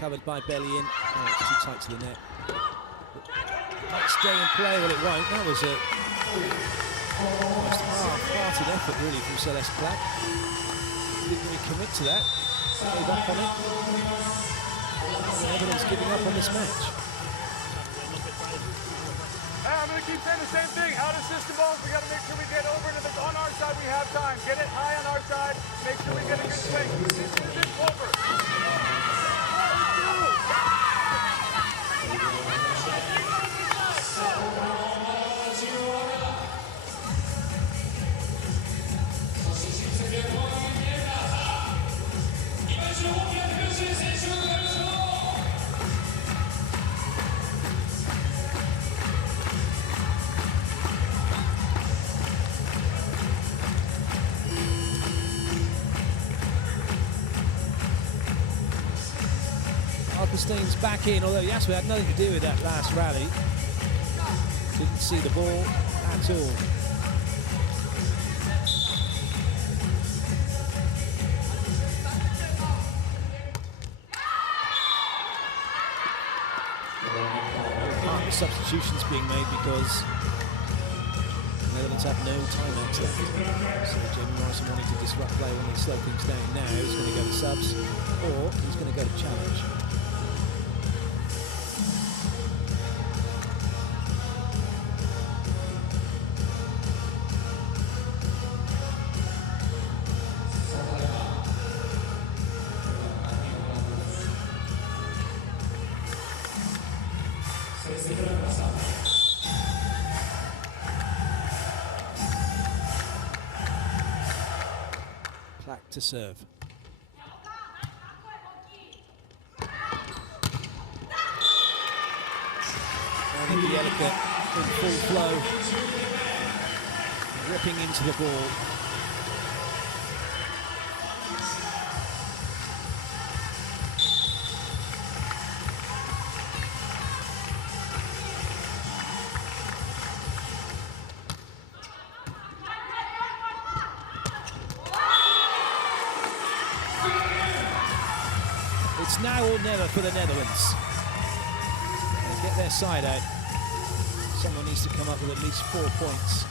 Covered by belly in. Oh, it's too tight to the net. Might stay in play, well it won't. That was a almost half-hearted effort really from Celeste Black. Didn't really commit to that. Gave up on it. Everyone's giving up on this match. Hey, I'm going to keep saying the same thing. Out of system balls, we got to make sure we get over, and if it's on our side, we have time. Get it high on our side. Make sure we get a good swing. This isn't over. Alpestein's back in, although Jasper had nothing to do with that last rally. Didn't see the ball at all. Substitutions being made because the Netherlands have no timeouts left. So Jamie Morrison wanting to disrupt play when they slow things down now. He's going to go to subs or he's going to go to challenge. To serve. And then Bielica in full flow, ripping into the ball. It's now or never for the Netherlands. They get their side out. Someone needs to come up with at least 4 points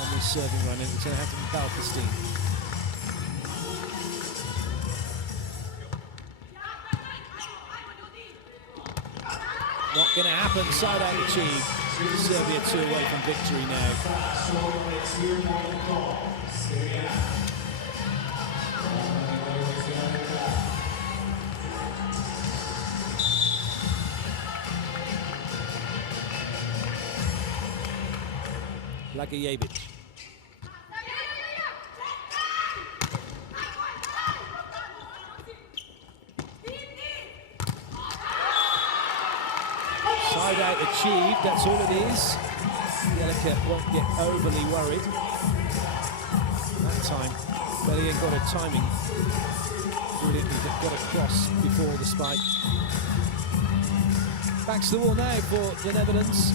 on this serving run, and it's going to have to be Balkestein. Not going to happen. Side out achieved. Serbia 2 away from victory now. Lagijevic. Side out achieved, that's all it is. Bielica won't get overly worried. That time, Bellion got a timing brilliantly, but got across before the spike. Back to the wall now for the Netherlands.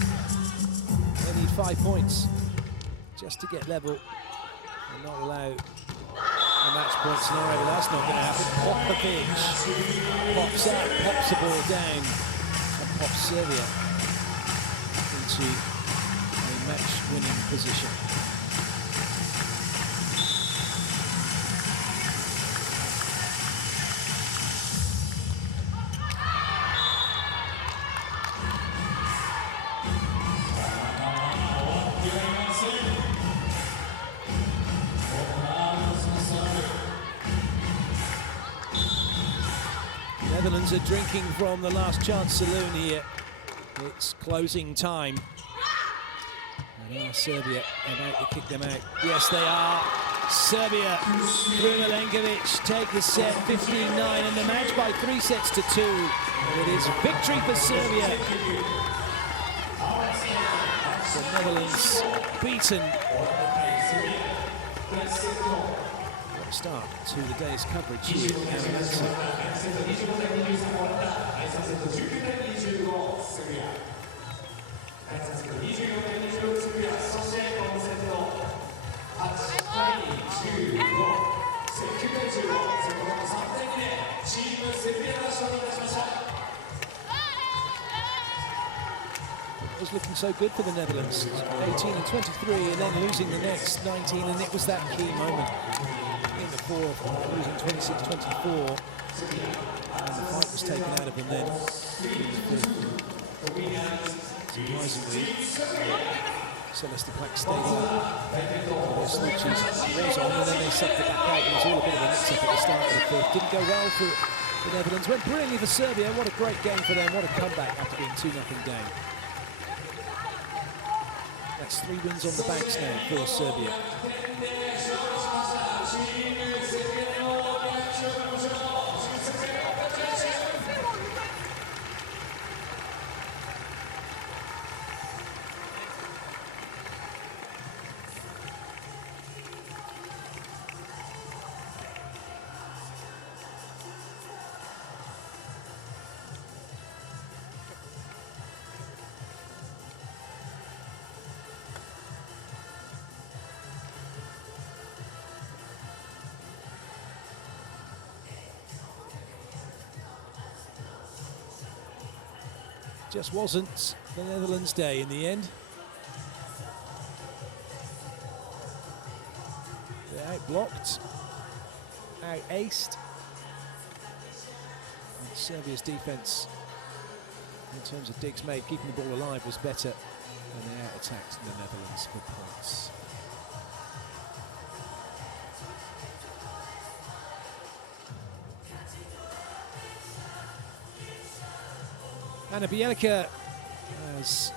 They need 5 points just to get level and not allow a match point scenario, but that's not going to happen. Popovic pops up, pops the ball down, and pops Serbia into a match-winning position. Netherlands are drinking from the last chance saloon here. It's closing time. And are Serbia about to kick them out? Yes, they are. Serbia through Milenkovic take the set 15-9 and the match by 3 sets to 2. And it is victory for Serbia. The Netherlands beaten. What a start to the day's coverage here. It was looking so good for the Netherlands, 18 and 23, and then losing the next 19, and it was that key moment in the fourth, losing 26-24, and the fight was taken out of them then. Surprisingly, Celeste Black stayed on. Their snitches was on, and then they sucked it back out. It was all a bit of a mix-up at the start of the fifth. Didn't go well for the Netherlands. Went brilliantly for Serbia. What a great game for them. What a comeback after being 2-0 down. That's 3 wins on the banks now for Serbia. Just wasn't the Netherlands' day in the end. They're out-blocked, out-aced. And Serbia's defence, in terms of digs made, keeping the ball alive, was better. And they out-attacked the Netherlands for points. Anna Bielica has